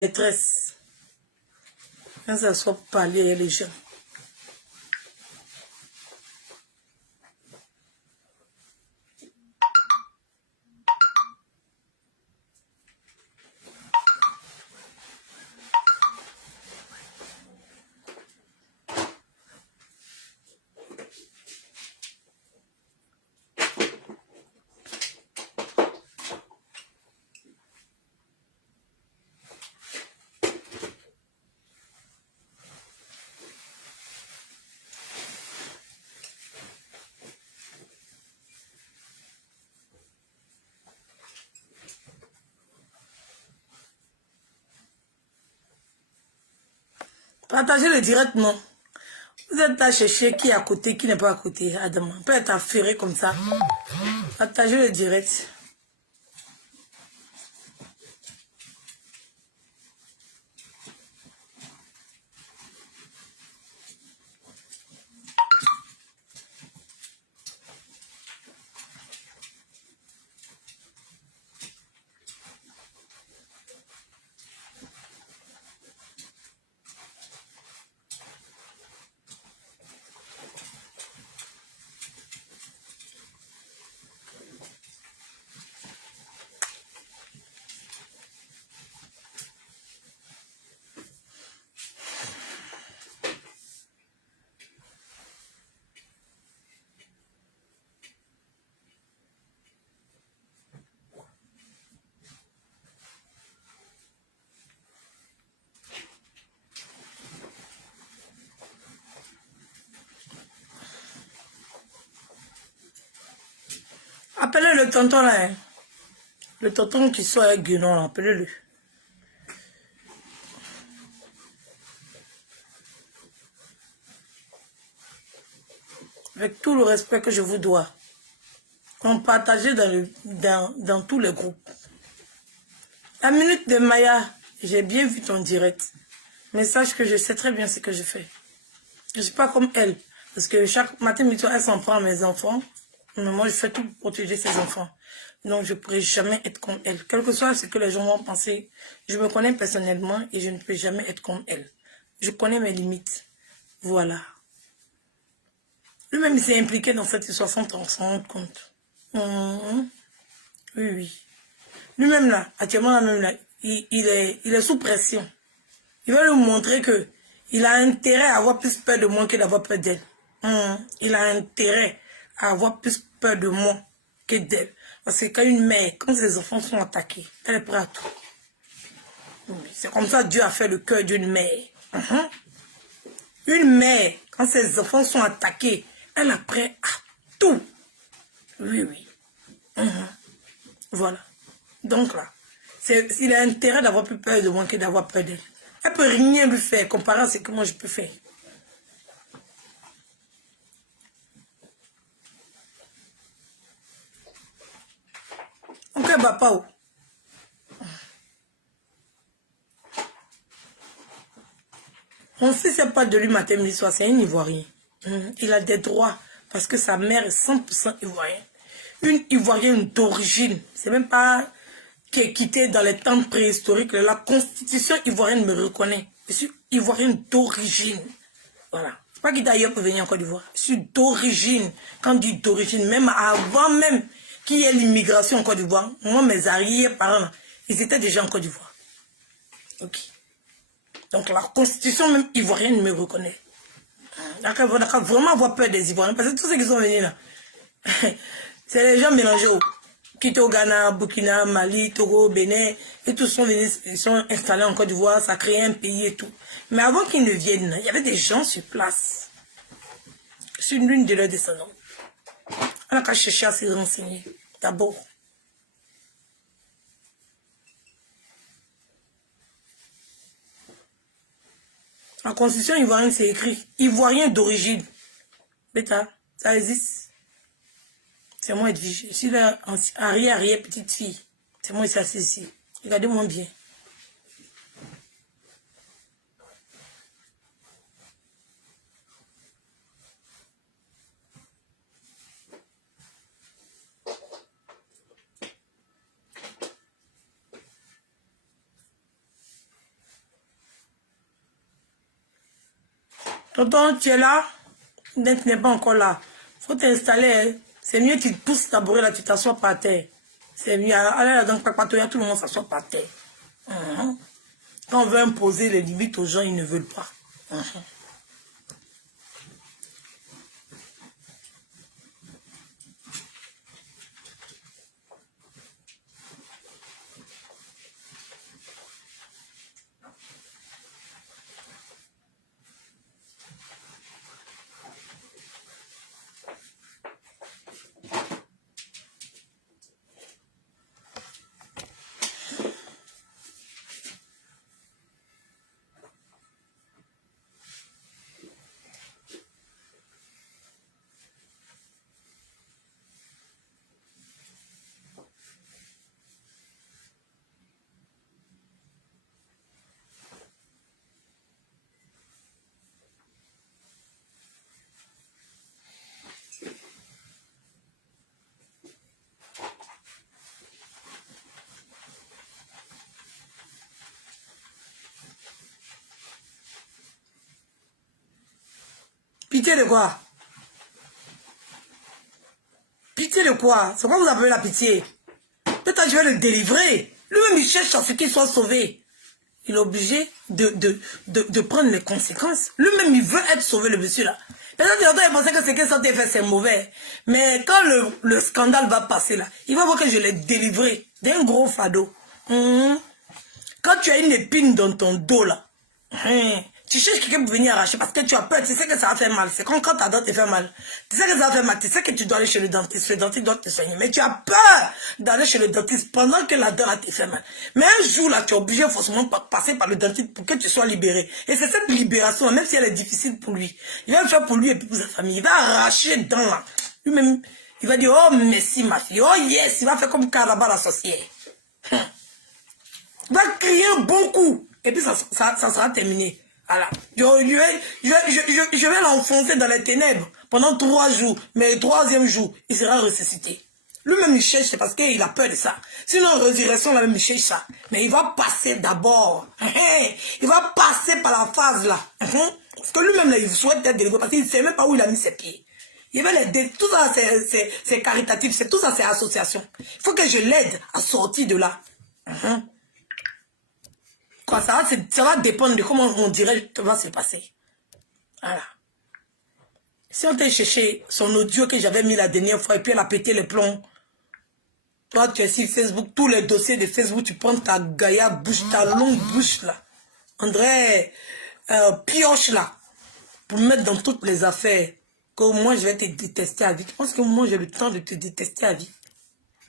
maîtresse. Quand ça soit pour parler les gens. Partagez le direct, non. Vous êtes à chercher qui est à côté, qui n'est pas à côté. Adam, on peut être affairé comme ça. Partagez le direct. Appelez le tonton là. Hein. Le tonton qui soit avec Guénon, appelez-le. Avec tout le respect que je vous dois. On partageait dans tous les groupes. La minute de Maya, j'ai bien vu ton direct. Mais sache que je sais très bien ce que je fais. Je ne suis pas comme elle. Parce que chaque matin, elle s'en prend à mes enfants. Mais moi, je fais tout pour protéger ses enfants. Donc, je ne pourrai jamais être comme elle. Quel que soit ce que les gens vont penser, je me connais personnellement et je ne peux jamais être comme elle. Je connais mes limites. Voilà. Lui-même, il s'est impliqué dans cette histoire sans s'en rendre compte. Oui, oui. Lui-même, là, actuellement, là, même, là, il est sous pression. Il va lui montrer que il a intérêt à avoir plus peur de moi que d'avoir peur d'elle. Il a intérêt à avoir plus peur de moi que d'elle. Parce que quand une mère, quand ses enfants sont attaqués, elle est prête à tout. C'est comme ça que Dieu a fait le cœur d'une mère. Une mère, quand ses enfants sont attaqués, elle est prête à tout. Oui, oui. Voilà. Donc là, il a intérêt d'avoir plus peur de moi que d'avoir peur d'elle. Elle peut rien lui faire comparé à ce que moi je peux faire. On ne va pas où. Mon fils n'est pas de lui matin, midi, soir, c'est un Ivoirien. Il a des droits parce que sa mère est 100% ivoirienne. Une Ivoirienne d'origine. C'est même pas qui est quittée dans les temps préhistoriques. La constitution ivoirienne me reconnaît. Je suis Ivoirienne d'origine. Voilà. C'est pas qui d'ailleurs pour venir en Côte d'Ivoire. Je suis d'origine. Quand on dit d'origine, même avant même qu'il y ait l'immigration en Côte d'Ivoire, moi, mes arrière-parents, ils étaient déjà en Côte d'Ivoire. Ok. Donc la constitution même ivoirienne me reconnaît. Donc il faut vraiment avoir peur des Ivoiriens. Parce que tous ceux qui sont venus là, c'est les gens mélangés. Quito, Ghana, Burkina, Mali, Togo, Bénin, et tous sont venus, ils sont installés en Côte d'Ivoire, ça crée un pays et tout. Mais avant qu'ils ne viennent, il y avait des gens sur place. C'est l'une de leurs descendants. On a qu'à chercher à se renseigner. D'abord. En constitution ivoirienne, c'est écrit Ivoirien d'origine. Bêta, ça existe. C'est moi, Edwige. Je suis là, arrière, petite fille. C'est moi, c'est assis ici. Regardez-moi bien. Tonton, tu es là? Tu n'es pas encore là. Faut t'installer. Hein. C'est mieux, tu pousses ta tabouret là, tu t'assois par terre. C'est mieux. Allez là, donc, tout le monde s'assoit par terre. Quand on veut imposer les limites aux gens, ils ne veulent pas. Pitié de quoi? Pitié de quoi? C'est quoi vous appelez la pitié? Peut-être je vais le délivrer. Lui-même, il cherche à ce qu'il soit sauvé. Il est obligé de prendre les conséquences. Lui-même, il veut être sauvé, le monsieur-là. Peut-être qu'il pensait que ce que ça t'a fait, c'est mauvais. Mais quand le scandale va passer, là, il va voir que je l'ai délivré d'un gros fardeau. Quand tu as une épine dans ton dos, là, tu cherches quelqu'un pour venir arracher parce que tu as peur, tu sais que ça va faire mal. C'est comme quand ta dent te fait mal. Tu sais que ça va faire mal, tu sais que tu dois aller chez le dentiste doit te soigner. Mais tu as peur d'aller chez le dentiste pendant que la dent te fait mal. Mais un jour, là, tu es obligé forcément de passer par le dentiste pour que tu sois libéré. Et c'est cette libération, même si elle est difficile pour lui, il va le faire pour lui et puis pour sa famille. Il va arracher les dents, là. Lui-même, il va dire, oh merci ma fille, oh yes, il va faire comme Caraba la sorcière. Il va crier un bon coup. Et puis ça sera terminé. Voilà. Je vais l'enfoncer dans les ténèbres pendant 3 jours. Mais le 3e jour, il sera ressuscité. Lui-même, il cherche, c'est parce qu'il a peur de ça. Sinon, en résurrection, là-même, il cherche ça. Mais il va passer d'abord. Il va passer par la phase là. Parce que lui-même, là, il souhaite être délivré parce qu'il ne sait même pas où il a mis ses pieds. Il va l'aider. Tout ça, c'est caritatif. Tout ça, c'est association. Il faut que je l'aide à sortir de là. Quoi, ça va dépendre de comment on dirait que va se passer. Voilà. Si on t'a cherché son audio que j'avais mis la dernière fois et puis elle a pété les plombs, toi tu es sur Facebook, tous les dossiers de Facebook, tu prends ta gaïa bouche, ta longue bouche là, André pioche là, pour mettre dans toutes les affaires, que moi je vais te détester à vie. Tu penses que moi j'ai le temps de te détester à vie?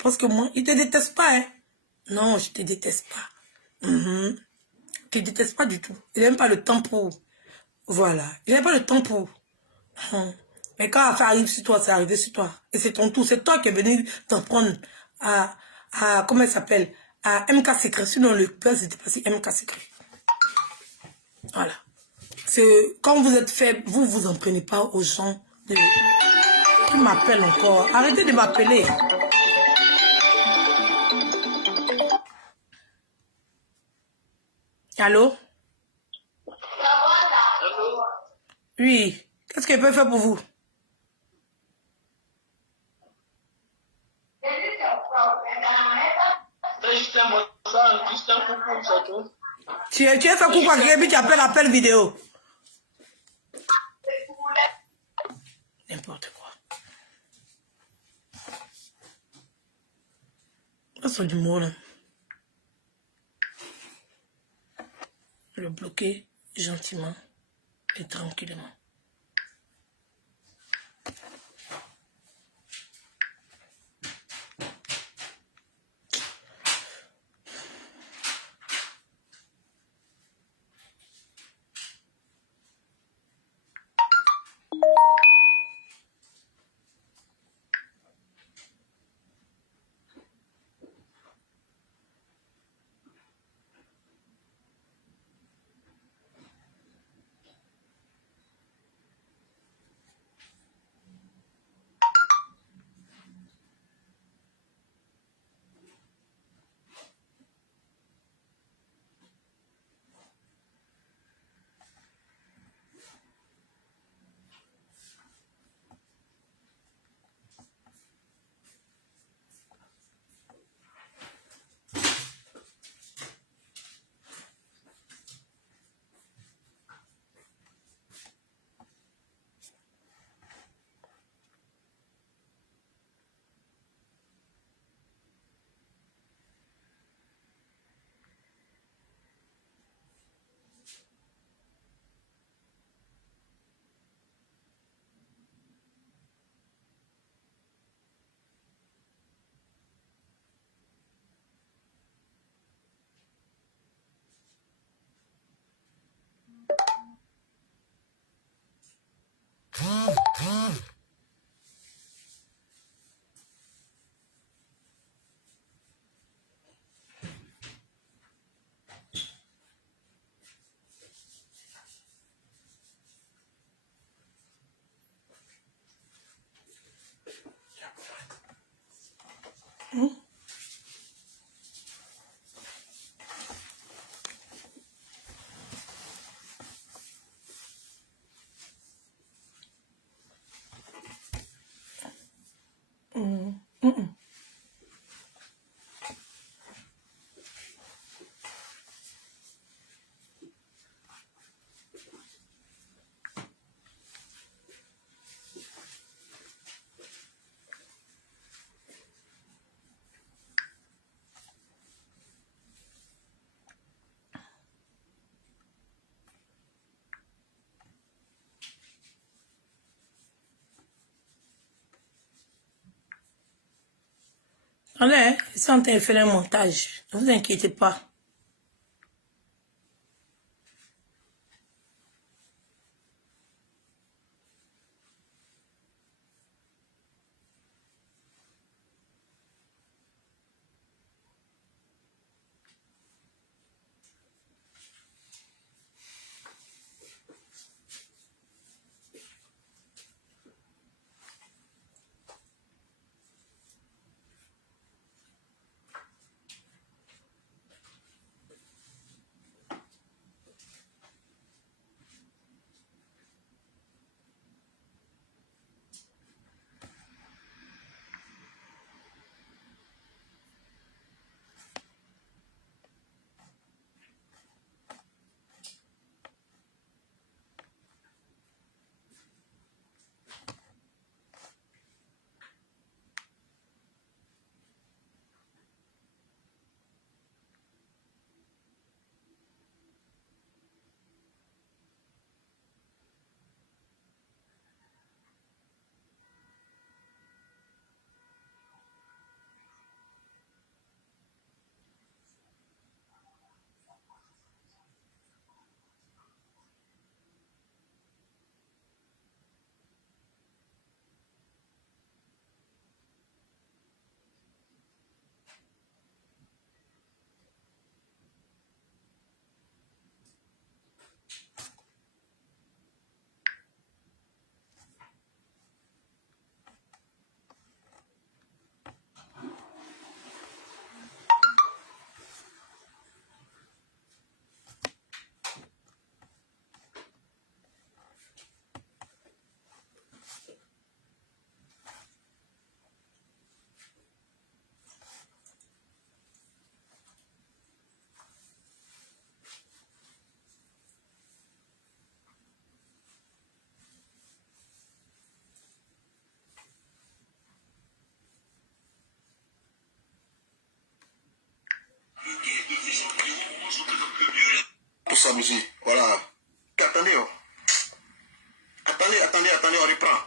Parce que moi, il te déteste pas, hein? Non, je te déteste pas. Je te déteste pas du tout. Il n'a même pas le temps pour... Voilà. Il n'a pas le temps pour... Mais quand l'affaire arrive sur toi, c'est arrivé sur toi. Et c'est ton tour. C'est toi qui es venu t'en prendre à... Comment elle s'appelle? À MK Secret. Sinon, le place était passé MK Secret. Voilà. C'est... Quand vous êtes faible, vous vous en prenez pas aux gens qui m'appellent encore. Arrêtez de m'appeler. Allô? Oui. Qu'est-ce qu'elle peut faire pour vous? Tu as fait coucou à quelqu'un, tu appelles vidéo. N'importe quoi. Ça, du mot, là. Le bloquer gentiment et tranquillement. Allez, ils sont en train de faire un montage. Ne vous inquiétez pas. S'amuser, voilà. Attendez, oh. Attendez, on reprend.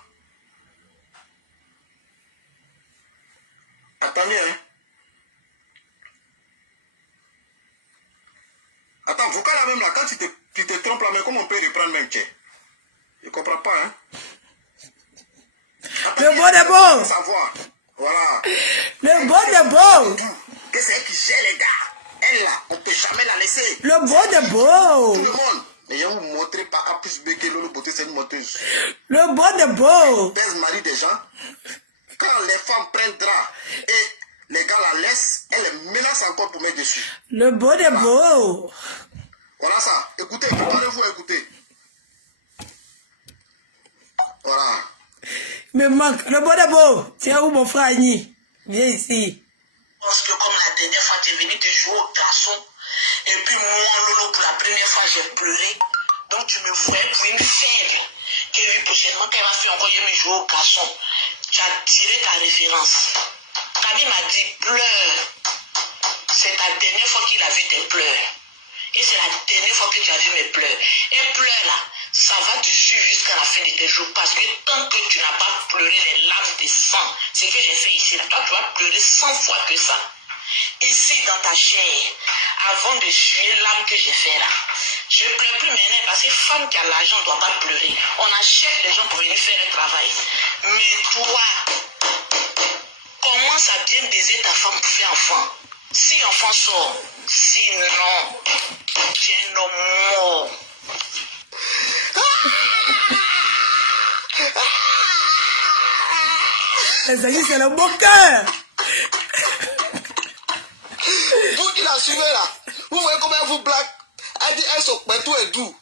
Attendez, hein. Attends, vocal là même là, quand tu te trompes là, mais comment on peut reprendre même, tiens? Je comprends pas, hein. Attends, Le bon est bon. Savoir. Voilà. Le bon est bon. Que c'est elle qui gère les gars. Elle là, on peut jamais la laisser. Le bon est beau. Tout le monde. Mais je vais vous montrer par A plus B que Lolo Beauté, c'est une moteuse. Le bon est beau. Elle pèse mari des gens. Quand les femmes prennent drap et les gars la laissent, elle les menace encore pour mettre dessus. Le bon est beau. Voilà ça. Écoutez, préparez-vous à écouter. Voilà. Me manque. Le bon est beau. Tiens où mon frère Agni? Viens ici. Parce que comme la dernière fois, tu es venu te jouer au garçon. Et puis moi, Lolo, pour la première fois, j'ai pleuré. Donc tu me voyais pour une faible. Que prochainement, quand elle va faire encore, je me jouer au garçon. Tu as tiré ta référence. Kabi m'a dit, pleure. C'est ta dernière fois qu'il a vu tes pleurs. Et c'est la dernière fois que tu as vu mes pleurs. Et pleure là, ça va te suivre jusqu'à la fin de tes jours. Parce que tant que tu n'as pas pleuré les larmes de sang, c'est ce que j'ai fait ici là, toi tu vas pleurer 100 fois que ça. Ici dans ta chair, avant de suer l'âme que j'ai fait là. Je ne pleure plus maintenant parce que femme qui a l'argent ne doit pas pleurer. On achète les gens pour venir faire le travail. Mais toi, commence à bien baiser ta femme pour faire enfant. Si enfant sort, sinon, tu es un homme mort. Les amis, c'est le bon cœur. Vous qui la suivez là, vous voyez comment elle vous blague. Elle dit, elle se tout est doux.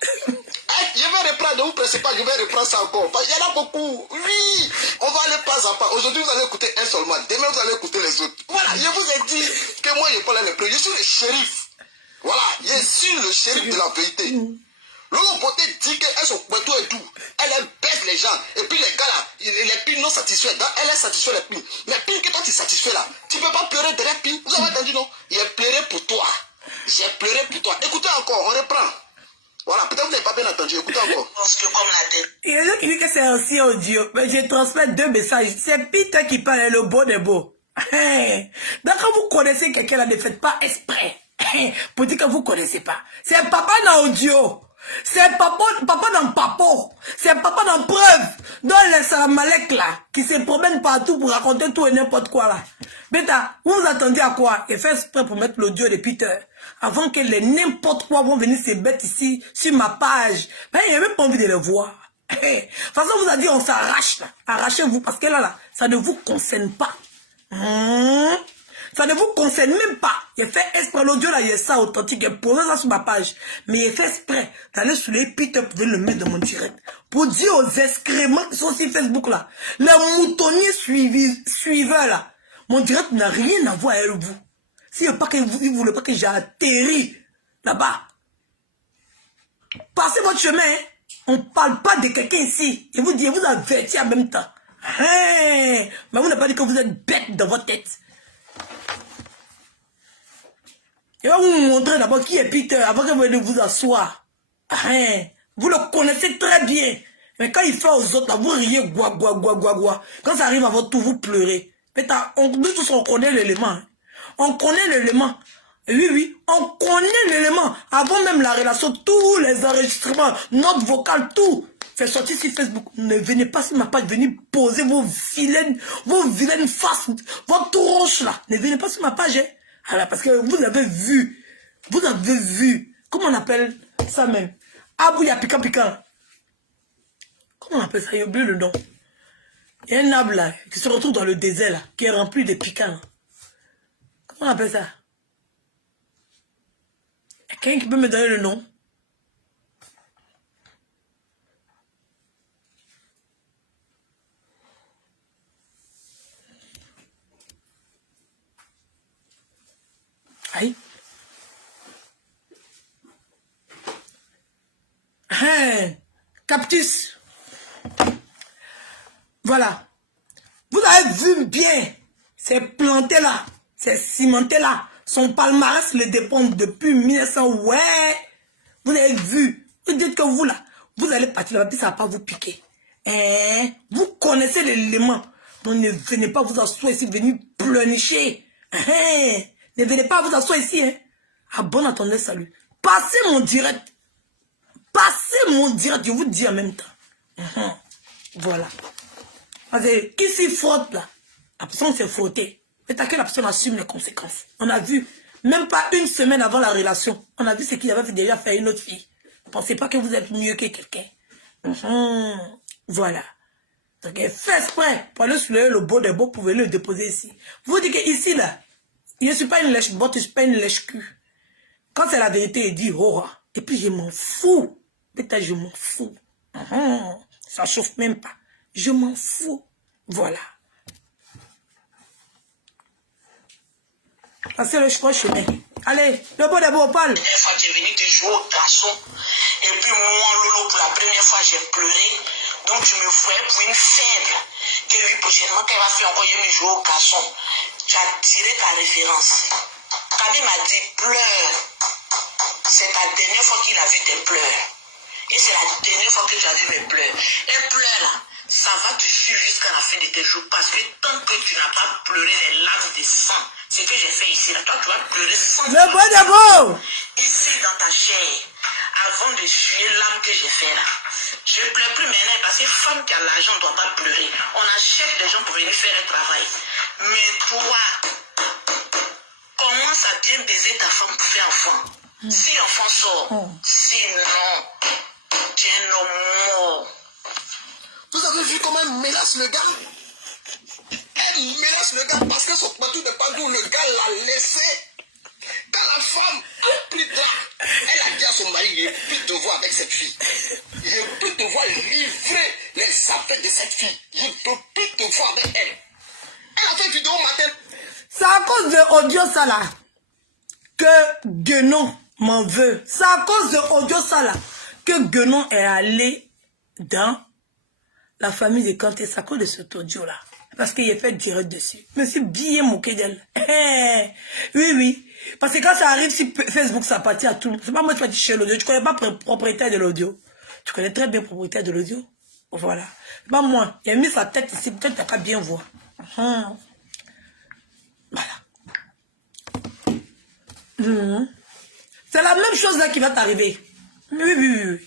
Je vais reprendre, ne vous pressez pas, je vais reprendre ça encore. Parce qu'il y en a beaucoup. Oui, on va aller pas à pas. Aujourd'hui, vous allez écouter un seulement. Demain, vous allez écouter les autres. Voilà, je vous ai dit que moi, je parle le plus. Je suis le shérif. Voilà, je suis le shérif de la vérité. Lolo Beauté dit qu'elle se tout et tout. Elle baisse les gens. Et puis les gars là, les pines non satisfaits. Elle est satisfaite les pines. Les pines que toi tu satisfais là, tu ne peux pas pleurer derrière pines. Vous avez entendu non? J'ai pleuré pour toi. J'ai pleuré pour toi. Écoutez encore, on reprend. Voilà, peut-être vous n'avez pas bien entendu. Écoutez encore. Parce que comme la tête. Il y a des gens qui disent que c'est aussi audio. Mais je transmets 2 messages. C'est Peter qui parle, le beau des beaux. Donc quand vous connaissez quelqu'un là, ne faites pas exprès. Pour dire que vous ne connaissez pas. C'est papa dans audio. C'est papa dans papo. C'est papa dans preuve. Dans les salamalek là, qui se promènent partout pour raconter tout et n'importe quoi là. Bêta, vous vous attendez à quoi? Et faites exprès pour mettre l'audio de Peter. Avant que les n'importe quoi vont venir se mettre ici, sur ma page. Ben, il n'y a même pas envie de les voir. De toute façon, on vous a dit, on s'arrache là. Arrachez-vous, parce que là, ça ne vous concerne pas. Ça ne vous concerne même pas. J'ai fait exprès, l'audio là, il y a ça authentique, j'ai posé ça sur ma page. Mais j'ai fait exprès d'aller sur les Peter pour le mettre dans mon direct. Pour dire aux excréments qui sont sur Facebook là, les moutonniers suiveurs là, mon direct n'a rien à voir avec vous. Si il ne voulait pas que j'atterris là-bas, passez votre chemin. Hein? On ne parle pas de quelqu'un ici. Je vous dis, vous avertis en même temps. Mais vous n'avez pas dit que vous êtes bête dans votre tête. Je vais vous montrer d'abord qui est Peter avant que vous veniez vous asseoir. Vous le connaissez très bien. Mais quand il fait aux autres, là, vous riez, gua. Quand ça arrive à votre tour, vous pleurez. Nous tous, on connaît l'élément. Hein. On connaît l'élément. Oui, on connaît l'élément. Avant même la relation, tous les enregistrements, notes vocales, tout fait sortir sur Facebook. Ne venez pas sur ma page, venez poser vos vilaines faces, votre tronche là. Ne venez pas sur ma page. Hein. Alors, parce que vous avez vu, comment on appelle ça même? Abouya piquant. Comment on appelle ça? J'ai oublié le nom. Il y a un arbre là, qui se retrouve dans le désert là, qui est rempli de piquants. Comment on appelle ça? Quelqu'un qui peut me donner le nom? Aïe. Cactus. Voilà. Vous avez vu bien. Ces plantés là, ces cimentés là, son palmarès le dépend depuis 1900. Ouais. Vous avez vu. Vous dites que vous là, vous allez partir là-bas, puis ça va pas vous piquer. Vous connaissez l'élément. Donc ne venez pas vous asseoir ici, venir pleurnicher. Ne venez pas vous asseoir ici. Ah bon, attendez, salut. Passez mon direct. Je vous dis en même temps. Voilà. Qui s'y frotte là? La personne s'est frottée. Mais t'as que la personne assume les conséquences. On a vu, même pas une semaine avant la relation, on a vu ce qu'il avait déjà fait à une autre fille. Ne pensez pas que vous êtes mieux que quelqu'un. Voilà. Donc, faites exprès pour aller soulever le beau des beaux pour venir le déposer ici. Vous dites que ici là, je ne suis pas une lèche-botte, je ne suis pas une lèche-cul. Quand c'est la vérité, il dit oh. Et puis je m'en fous. Peut-être je m'en fous. Ça chauffe même pas. Je m'en fous. Voilà. Passez le chemin. Allez, le beau des beaux, parle. La dernière fois, tu es venu te jouer au garçon. Et puis moi, Lolo, pour la première fois, j'ai pleuré. Donc tu me voyais pour une faible. Que oui, prochainement, quand elle va faire encore, je me jouer au garçon. Tu as tiré ta référence. Kabi m'a dit, pleure. C'est ta dernière fois qu'il a vu tes pleurs. Et c'est la dernière fois que tu as vu mes pleurs. Et pleure là, ça va te suivre jusqu'à la fin de tes jours. Parce que tant que tu n'as pas pleuré les larmes de sang, ce que j'ai fait ici là, toi tu vas pleurer sans. Le bon d'abord. Ici dans ta chair, avant de suer l'âme que j'ai fait là. Je ne pleure plus maintenant parce que femme qui a l'argent ne doit pas pleurer. On achète les gens pour venir faire un travail. Mais toi, commence à bien baiser ta femme pour faire enfant. Si l'enfant sort, sinon, tu es un homme mort. Vous avez vu comment elle menace le gars? Elle menace le gars parce que son bateau n'est pas d'où le gars l'a laissé. femme a pris là. Elle a dit à son mari, il ne peut plus te voir avec cette fille. Il ne peut te voir livrer les affaires de cette fille. Il ne peut plus te voir avec elle. Elle a fait une vidéo au matin. C'est à cause de Audio Sala que Guénon m'en veut. C'est à cause de Audio Sala que Guénon est allé dans la famille de Kanté. C'est à cause de cet audio-là. Parce qu'il est fait direct dessus. Je me suis bien moqué d'elle. Oui, oui. Parce que quand ça arrive sur Facebook, ça appartient à tout le monde. C'est pas moi qui fais chez l'audio. Tu connais pas le propriétaire de l'audio. Tu connais très bien le propriétaire de l'audio. Voilà. C'est pas moi. Il a mis sa tête ici. Peut-être que tu n'as pas bien voir. Voilà. C'est la même chose là qui va t'arriver. Oui.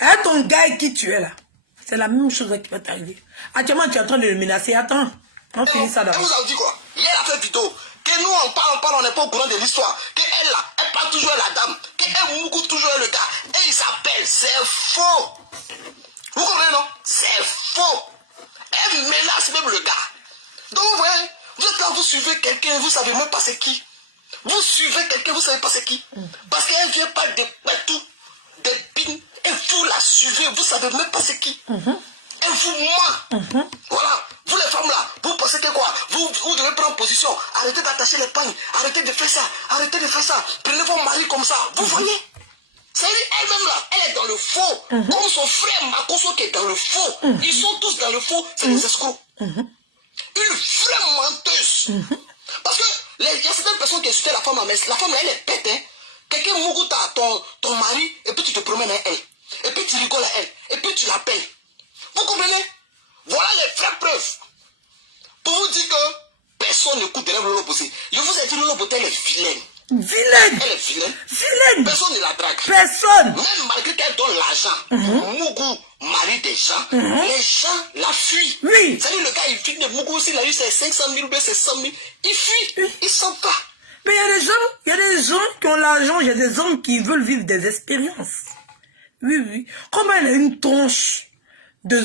Et ton gars qui tu es là. C'est la même chose là qui va t'arriver. Actuellement, tu es en train de le menacer. Attends. On finit ça d'abord. Elle vous a dit quoi? Hier, elle a fait vidéo. Que nous, on parle, on n'est pas au courant de l'histoire. Qu'elle là, elle parle toujours à la dame. Qu'elle moukou toujours le gars. Et il s'appelle. C'est faux. Vous comprenez, non? C'est faux. Elle menace même le gars. Donc, vous voyez, vous êtes là, vous suivez quelqu'un, vous savez même pas c'est qui. Vous suivez quelqu'un, vous savez pas c'est qui. Parce qu'elle vient pas de tout, des pins, et vous la suivez, vous savez même pas c'est qui. Et vous, moi, voilà, vous les femmes là, vous pensez que quoi? Vous devez prendre position, arrêtez d'attacher les pagnes, arrêtez de faire ça, prenez vos maris comme ça, vous voyez? C'est elle-même là, elle est dans le faux, comme son frère Makoso qui est dans le faux. Ils sont tous dans le faux, c'est des escrocs. Une vraie menteuse. Parce que il y a certaines personnes qui insultent la femme, mais la femme elle est bête. Hein? Quelqu'un mougoute à ton mari, et puis tu te promènes à elle. Et puis tu rigoles à elle. Et puis tu l'appelles. Vous comprenez? Voilà les vraies preuves. Pour vous dire que personne n'écoute de Lolo Bossé. Je vous ai dit, Lolo Bossé, elle est vilaine. Vilaine. Elle est vilaine. Vilaine. Personne ne la drague. Personne. Même malgré qu'elle donne l'argent, Mougou, mari des gens, les gens la fuient. Oui. C'est-à-dire le gars, il fuit de Mougou, s'il a eu ses 500 000 ou ses 100 000, il fuit. Il s'en va. Mais il y a des gens qui ont l'argent, il y a des hommes qui veulent vivre des expériences. Oui. Comment elle a une tronche de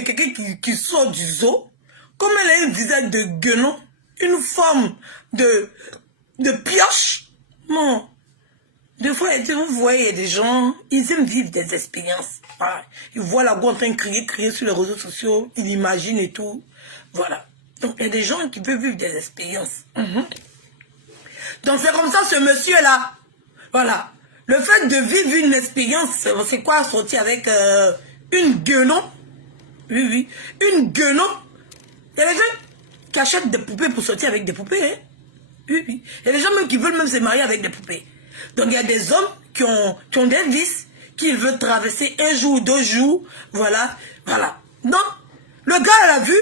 quelqu'un qui sort du zoo, comme elle a un visage de guenon, une forme de pioche. Non. Des fois, vous voyez, il y a des gens, ils aiment vivre des expériences. Voilà. Ils voient la go en train de crier sur les réseaux sociaux, ils imaginent et tout. Voilà. Donc, il y a des gens qui veulent vivre des expériences. Donc, c'est comme ça, ce monsieur-là. Voilà. Le fait de vivre une expérience, c'est quoi sortir avec une guenon? Oui. Une guenon. Il y a des gens qui achètent des poupées pour sortir avec des poupées. Hein? Oui. Il y a des gens même qui veulent même se marier avec des poupées. Donc il y a des hommes qui ont des vices, qui veulent traverser un jour, 2 jours. Voilà. Donc, le gars, elle a vu.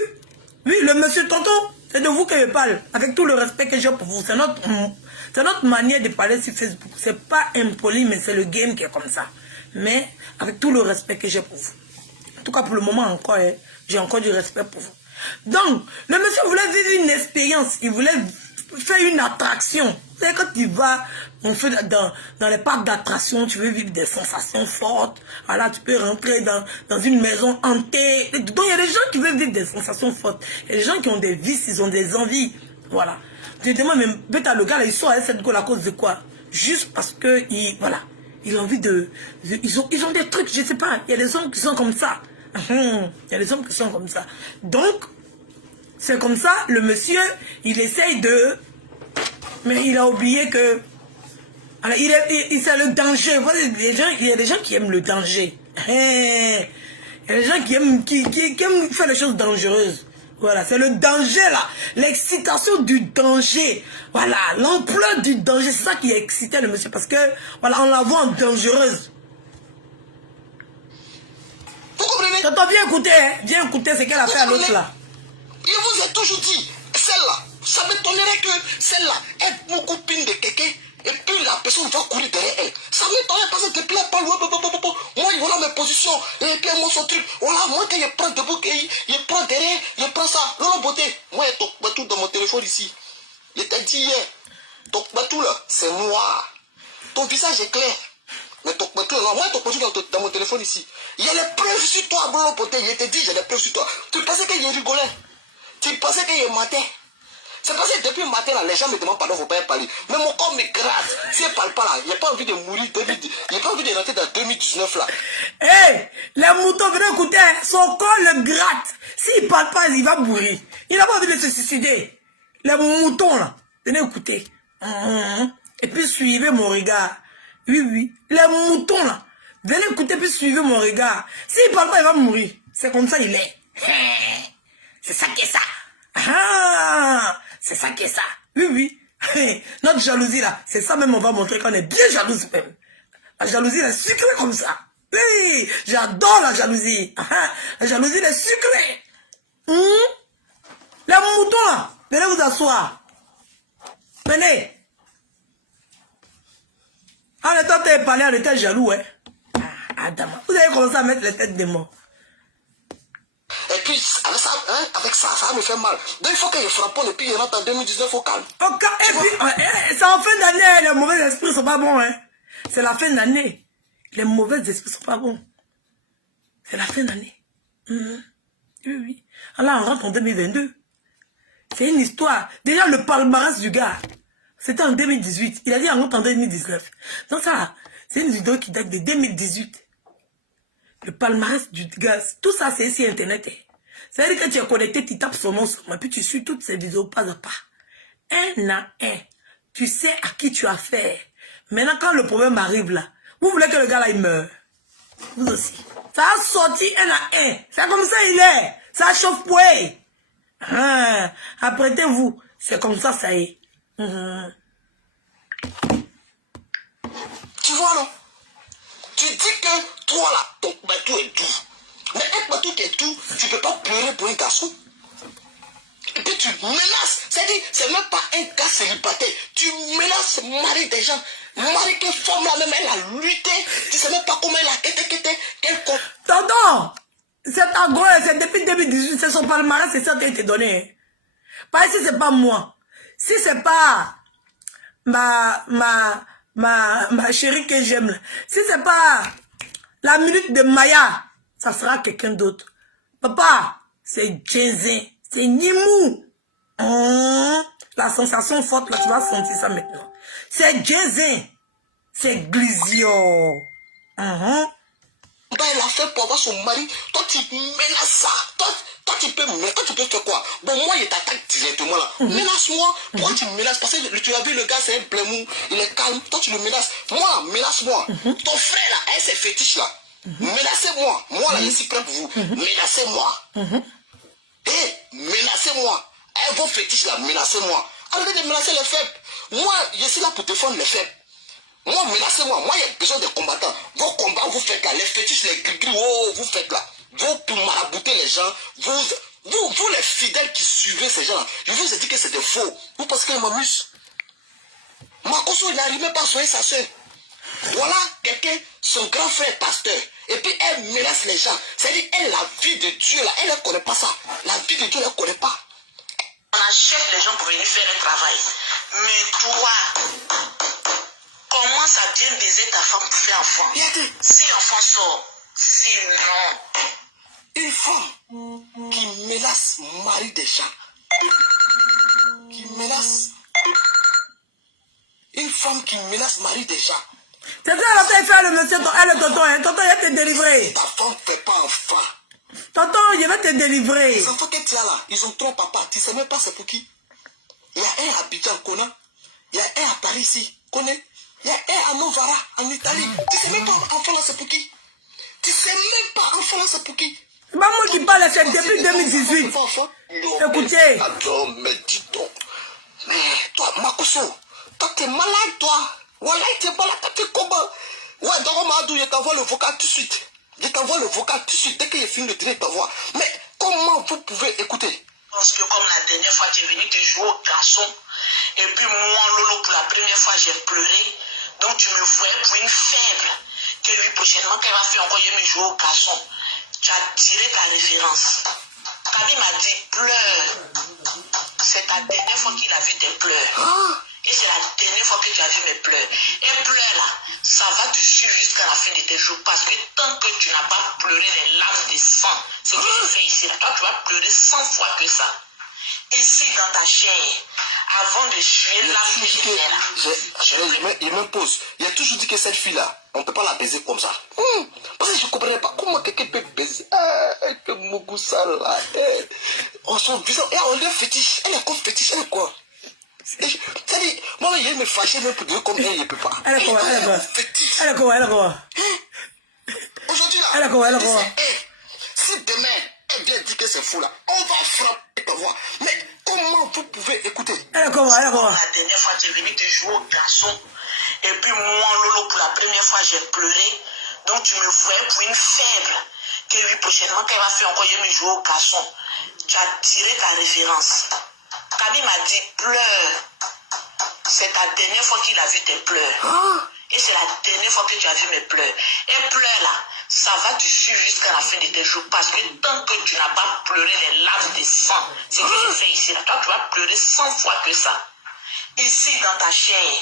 Oui, le monsieur tonton, c'est de vous que je parle. Avec tout le respect que j'ai pour vous. C'est notre manière de parler sur Facebook. C'est pas impoli, mais c'est le game qui est comme ça. Mais avec tout le respect que j'ai pour vous. En tout cas, pour le moment encore, j'ai encore du respect pour vous. Donc, le monsieur voulait vivre une expérience. Il voulait faire une attraction. C'est quand tu vas, on fait dans les parcs d'attractions, tu veux vivre des sensations fortes. Voilà, tu peux rentrer dans une maison hantée. Donc, il y a des gens qui veulent vivre des sensations fortes. Il y a des gens qui ont des vices, ils ont des envies. Voilà. Tu te demandes, mais peut-être le gars, là, il sort avec cette gueule à cause de quoi? Juste parce que, voilà, il a envie de... Ils ont des trucs, je sais pas. Il y a des hommes qui sont comme ça. Il y a des hommes qui sont comme ça. Donc, c'est comme ça, le monsieur, il essaye de... Mais il a oublié que... Alors, c'est le danger. Voilà, il y a des gens qui aiment le danger. Il y a des gens qui aiment faire les choses dangereuses. Voilà, c'est le danger là. L'excitation du danger. Voilà, l'ampleur du danger. C'est ça qui excitait le monsieur. Parce que, voilà, on la voit en dangereuse. Vous comprenez? T'entends, viens écouter, hein? Viens écouter ce qu'elle a fait à l'autre là. Je vous ai toujours dit, celle-là, ça m'étonnerait que celle-là est mon copine de quelqu'un et puis la personne va courir derrière elle. Ça m'étonnerait parce que te plaît pas. Moi, voilà mes positions. Et puis moi, son truc. Voilà, moi, quand je prends debout, je prends derrière, je prends ça. L'autre beauté. Moi, je toque tout dans mon téléphone ici. Je t'ai dit hier, toque tout là, c'est noir. Ton visage est clair. Mais toque tout là, moi, toque tout dans mon téléphone ici. Il y a les preuves sur toi, l'autre beauté. Je t'ai dit, j'ai les preuves sur toi. Tu pensais que je rigolais? Tu pensais que je mentais? C'est parce que depuis le matin, là, les gens me demandent pardon, il ne faut pas parler. Mais mon corps me gratte. Si elle ne parle pas là, il n'a pas envie de mourir. Il n'a pas envie de rentrer dans 2019 là. Hé, hey, les moutons, venez écouter, son corps le gratte. S'il ne parle pas, il va mourir. Il n'a pas envie de se suicider. Les moutons là, venez écouter. Et puis suivez mon regard. Oui, oui. Les moutons là, venez écouter, puis suivez mon regard. S'il ne parle pas, il va mourir. C'est comme ça il est. C'est ça qui est ça. C'est ça qui est ça. Oui, oui. Notre jalousie là, c'est ça même, on va montrer qu'on est bien jalouse même. La jalousie est sucrée comme ça. Oui, j'adore la jalousie. La jalousie est sucrée. Les moutons là, venez vous asseoir. Venez. En étant parlé, on était jaloux, hein. Adam, vous avez commencé à mettre les têtes des morts. Et puis, avec ça, ça va me faire mal. Donc, il faut que je frappe et puis je rentre en 2019 au calme. Et puis, c'est en fin d'année, les mauvais esprits sont pas bons, hein. C'est la fin d'année. Les mauvais esprits sont pas bons. C'est la fin d'année. Oui, oui. Alors, on rentre en 2022. C'est une histoire. Déjà, le palmarès du gars, c'était en 2018. Il a dit en rentre en 2019. Donc ça, c'est une vidéo qui date de 2018. Le palmarès du gars, tout ça, c'est ici Internet. C'est-à-dire que tu es connecté, tu tapes son nom, puis tu suis toutes ces vidéos pas à pas. Un à un. Tu sais à qui tu as affaire. Maintenant, quand le problème arrive là, vous voulez que le gars là, il meure. Vous aussi. Ça a sorti un à un. C'est comme ça il est. Ça chauffe pouet. Apprêtez-vous. C'est comme ça, ça y est. Tu vois, non? Tu dis que toi là, ton bateau est doux. Mais un bateau qui est doux, tu ne peux pas pleurer pour un garçon. Et puis tu menaces. C'est-à-dire, c'est même pas un gars célibataire. Tu menaces mari des gens. Mari que femme là même, elle a lutté. Tu sais même pas comment elle a quitté. Tonton, c'est en gros, c'est depuis 2018, c'est son palmarès, c'est ça qui a été donné. Parce que si c'est pas moi, si c'est pas ma chérie que j'aime, si c'est pas la minute de Maya, ça sera quelqu'un d'autre. Papa, c'est Jensen, c'est Nimou. La sensation forte, là, tu vas sentir ça maintenant. C'est Jensen, c'est Glizio. Ben, elle a fait pour avoir son mari. Toi, tu menaces ça. Toi, tu peux faire quoi? Bon, moi, il t'attaque directement là. Menace-moi. Pourquoi tu me menaces? Parce que tu as vu, le gars, c'est un plémou. Il est calme. Toi, tu le menaces. Moi, menace-moi. Ton frère là, elle, ses fétiches là. Menacez-moi. Moi, là, je suis prêt pour vous. Menacez-moi. Menacez-moi. Vos fétiches là, menacez-moi. Arrêtez de menacer les faibles. Moi, je suis là pour défendre les faibles. Moi, menacez-moi. Moi, il y a besoin de combattants. Vos combats, vous faites là. Les fétiches, les gris-gris, vous faites là. Vous, pour marabouter les gens, vous, les fidèles qui suivez ces gens-là, je vous ai dit que c'est des faux. Vous pensez qu'ils m'amusent? Makoso, il n'arrive même pas à soigner sa soeur. Voilà quelqu'un, son grand frère est pasteur. Et puis, elle menace les gens. C'est-à-dire, elle, la vie de Dieu, là, elle ne connaît pas ça. La vie de Dieu, elle ne connaît pas. On achète les gens pour venir faire un travail. Mais toi, commence à bien baiser ta femme pour faire enfant. Si l'enfant sort, sinon. Une femme qui menace mari des gens. Qui menace. Une femme qui menace mari des gens. C'est ça, elle a fait faire le monsieur, le tonton, hein. Tonton, il va te délivrer. Ta femme ne fait pas enfant. Tonton, il va te délivrer. Les enfants que tu as là, ils ont 3 papas. Tu ne sais même pas c'est pour qui. Il y a un à Abidjan, Kona. Il y a un à Paris ici, connais. Il y a un à Novara, en Italie. Tu ne sais même pas enfant là c'est pour qui. Tu ne sais même pas enfant là c'est pour qui. C'est pas moi qui parle, c'est depuis 2018. Écoutez. Attends, mais dis donc. Mais toi, Makoso, toi t'es malade toi. Voilà, t'es malade, t'es comment? Ouais, donc Madou, je t'envoie le vocal tout de suite. Je t'envoie le vocal tout de suite. Dès qu'il est fini de tenir, je t'envoie. Mais comment vous pouvez écouter? Parce que comme la dernière fois, tu es venu te jouer au garçon. Et puis moi, Lolo, pour la première fois, j'ai pleuré. Donc tu me voyais pour une faible. Que lui, prochainement, qu'elle va faire encore, je me jouer au garçon. Tu as tiré ta référence. Kabi m'a dit, pleure. C'est ta dernière fois qu'il a vu tes pleurs. Et c'est la dernière fois que tu as vu mes pleurs. Et pleure là, ça va te suivre jusqu'à la fin de tes jours. Parce que tant que tu n'as pas pleuré les larmes de sang, c'est ce que tu fais ici là. Toi, tu vas pleurer 100 fois que ça. ici dans ta chair, avant de tuer l'âme que j'ai fait là. Je me pose. Il a toujours dit que cette fille-là, on ne peut pas la baiser comme ça. Parce que je ne comprenais pas comment quelqu'un peut baiser. Que Mugusa là. On s'en visage. On est fétiche. Elle est comme fétiche. Elle est quoi? C'est-à-dire, moi, il me fâcher même pour dire comme elle ne peut pas. Elle est quoi? Elle est quoi? Fétiche. Elle est quoi? Elle est quoi? Aujourd'hui là, elle est quoi? Elle est quoi? Si demain, elle vient dire que c'est fou là, on va frapper ta voix. Mais comment vous pouvez écouter? Elle est quoi? Elle est quoi? La dernière fois, tu es venu te jouer au garçon. Et puis moi, Lolo, pour la première fois, j'ai pleuré. Donc tu me voyais pour une faible. Que oui, prochainement, quand elle va faire encore, je me jouer au garçon. Tu as tiré ta référence. Kabi m'a dit, pleure. C'est ta dernière fois qu'il a vu tes pleurs. Et c'est la dernière fois que tu as vu mes pleurs. Et pleure là, ça va te suivre jusqu'à la fin de tes jours. Parce que tant que tu n'as pas pleuré les larmes de sang, c'est que je fais ici là. Toi, tu vas pleurer 100 fois que ça. Ici dans ta chair,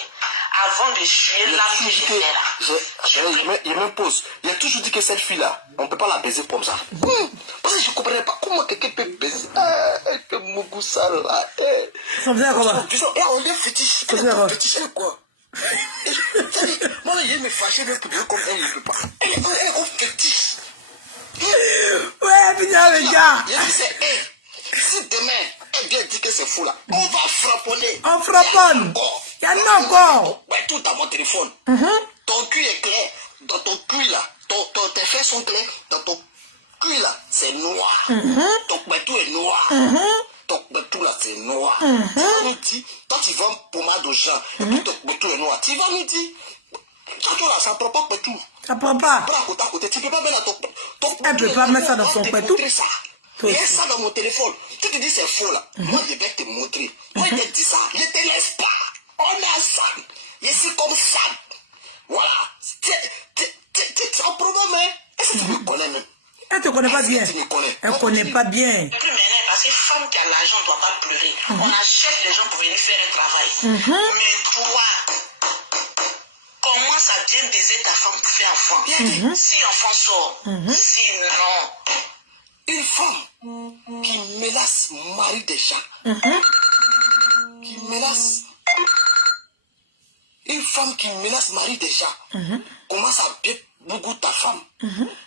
avant de tuer l'âme que j'ai fait là. Je me pose. Il a toujours dit que cette fille-là, on ne peut pas la baiser comme ça. Parce que je ne comprenais pas comment quelqu'un peut baiser. Que Mugusa là. Ça faisait comment? On est fétiche. Elle est comme fétiche. Elle est quoi? Moi, il me fâcher même pour dire comme elle ne peut pas. Elle est comme fétiche. Ouais, putain, les gars. Si demain, elle vient dire que c'est fou là, on va frapponner. On frapponne. Il y en a encore. Tout dans mon téléphone. Ton cul est clair. Dans ton cul là, tes fesses sont claires. Dans ton cul là, c'est noir. Ton tout est noir. Ton tout là, c'est noir. Tu vas nous dire, toi tu vends pommade aux gens, et puis ton tout est noir. Tu vas nous dire, toi là, ça ne prend pas tout. Ça prend pas. Prends à côté, tu ne peux pas mettre ton elle ne peut pas mettre ça dans son pétou. Il y a ça dans mon téléphone. Tu te dis c'est faux là. Moi je vais te montrer. Moi je te dis ça. Je te laisse pas. On est ensemble. Je suis comme ça. Voilà. C'est un problème. Hein? Est-ce que tu me connais même? Elle te connaît pas bien. Elle ne connaît pas bien. Et puis maintenant, parce que femme qui a l'argent ne doit pas pleurer. On achète les gens pour venir faire un travail. Mais toi, commence à bien baiser ta femme pour faire enfant. Si enfant sort, sinon. Une femme qui menace mari des gens. Qui menace. Une femme qui menace mari des gens. Commence à bien beaucoup ta femme.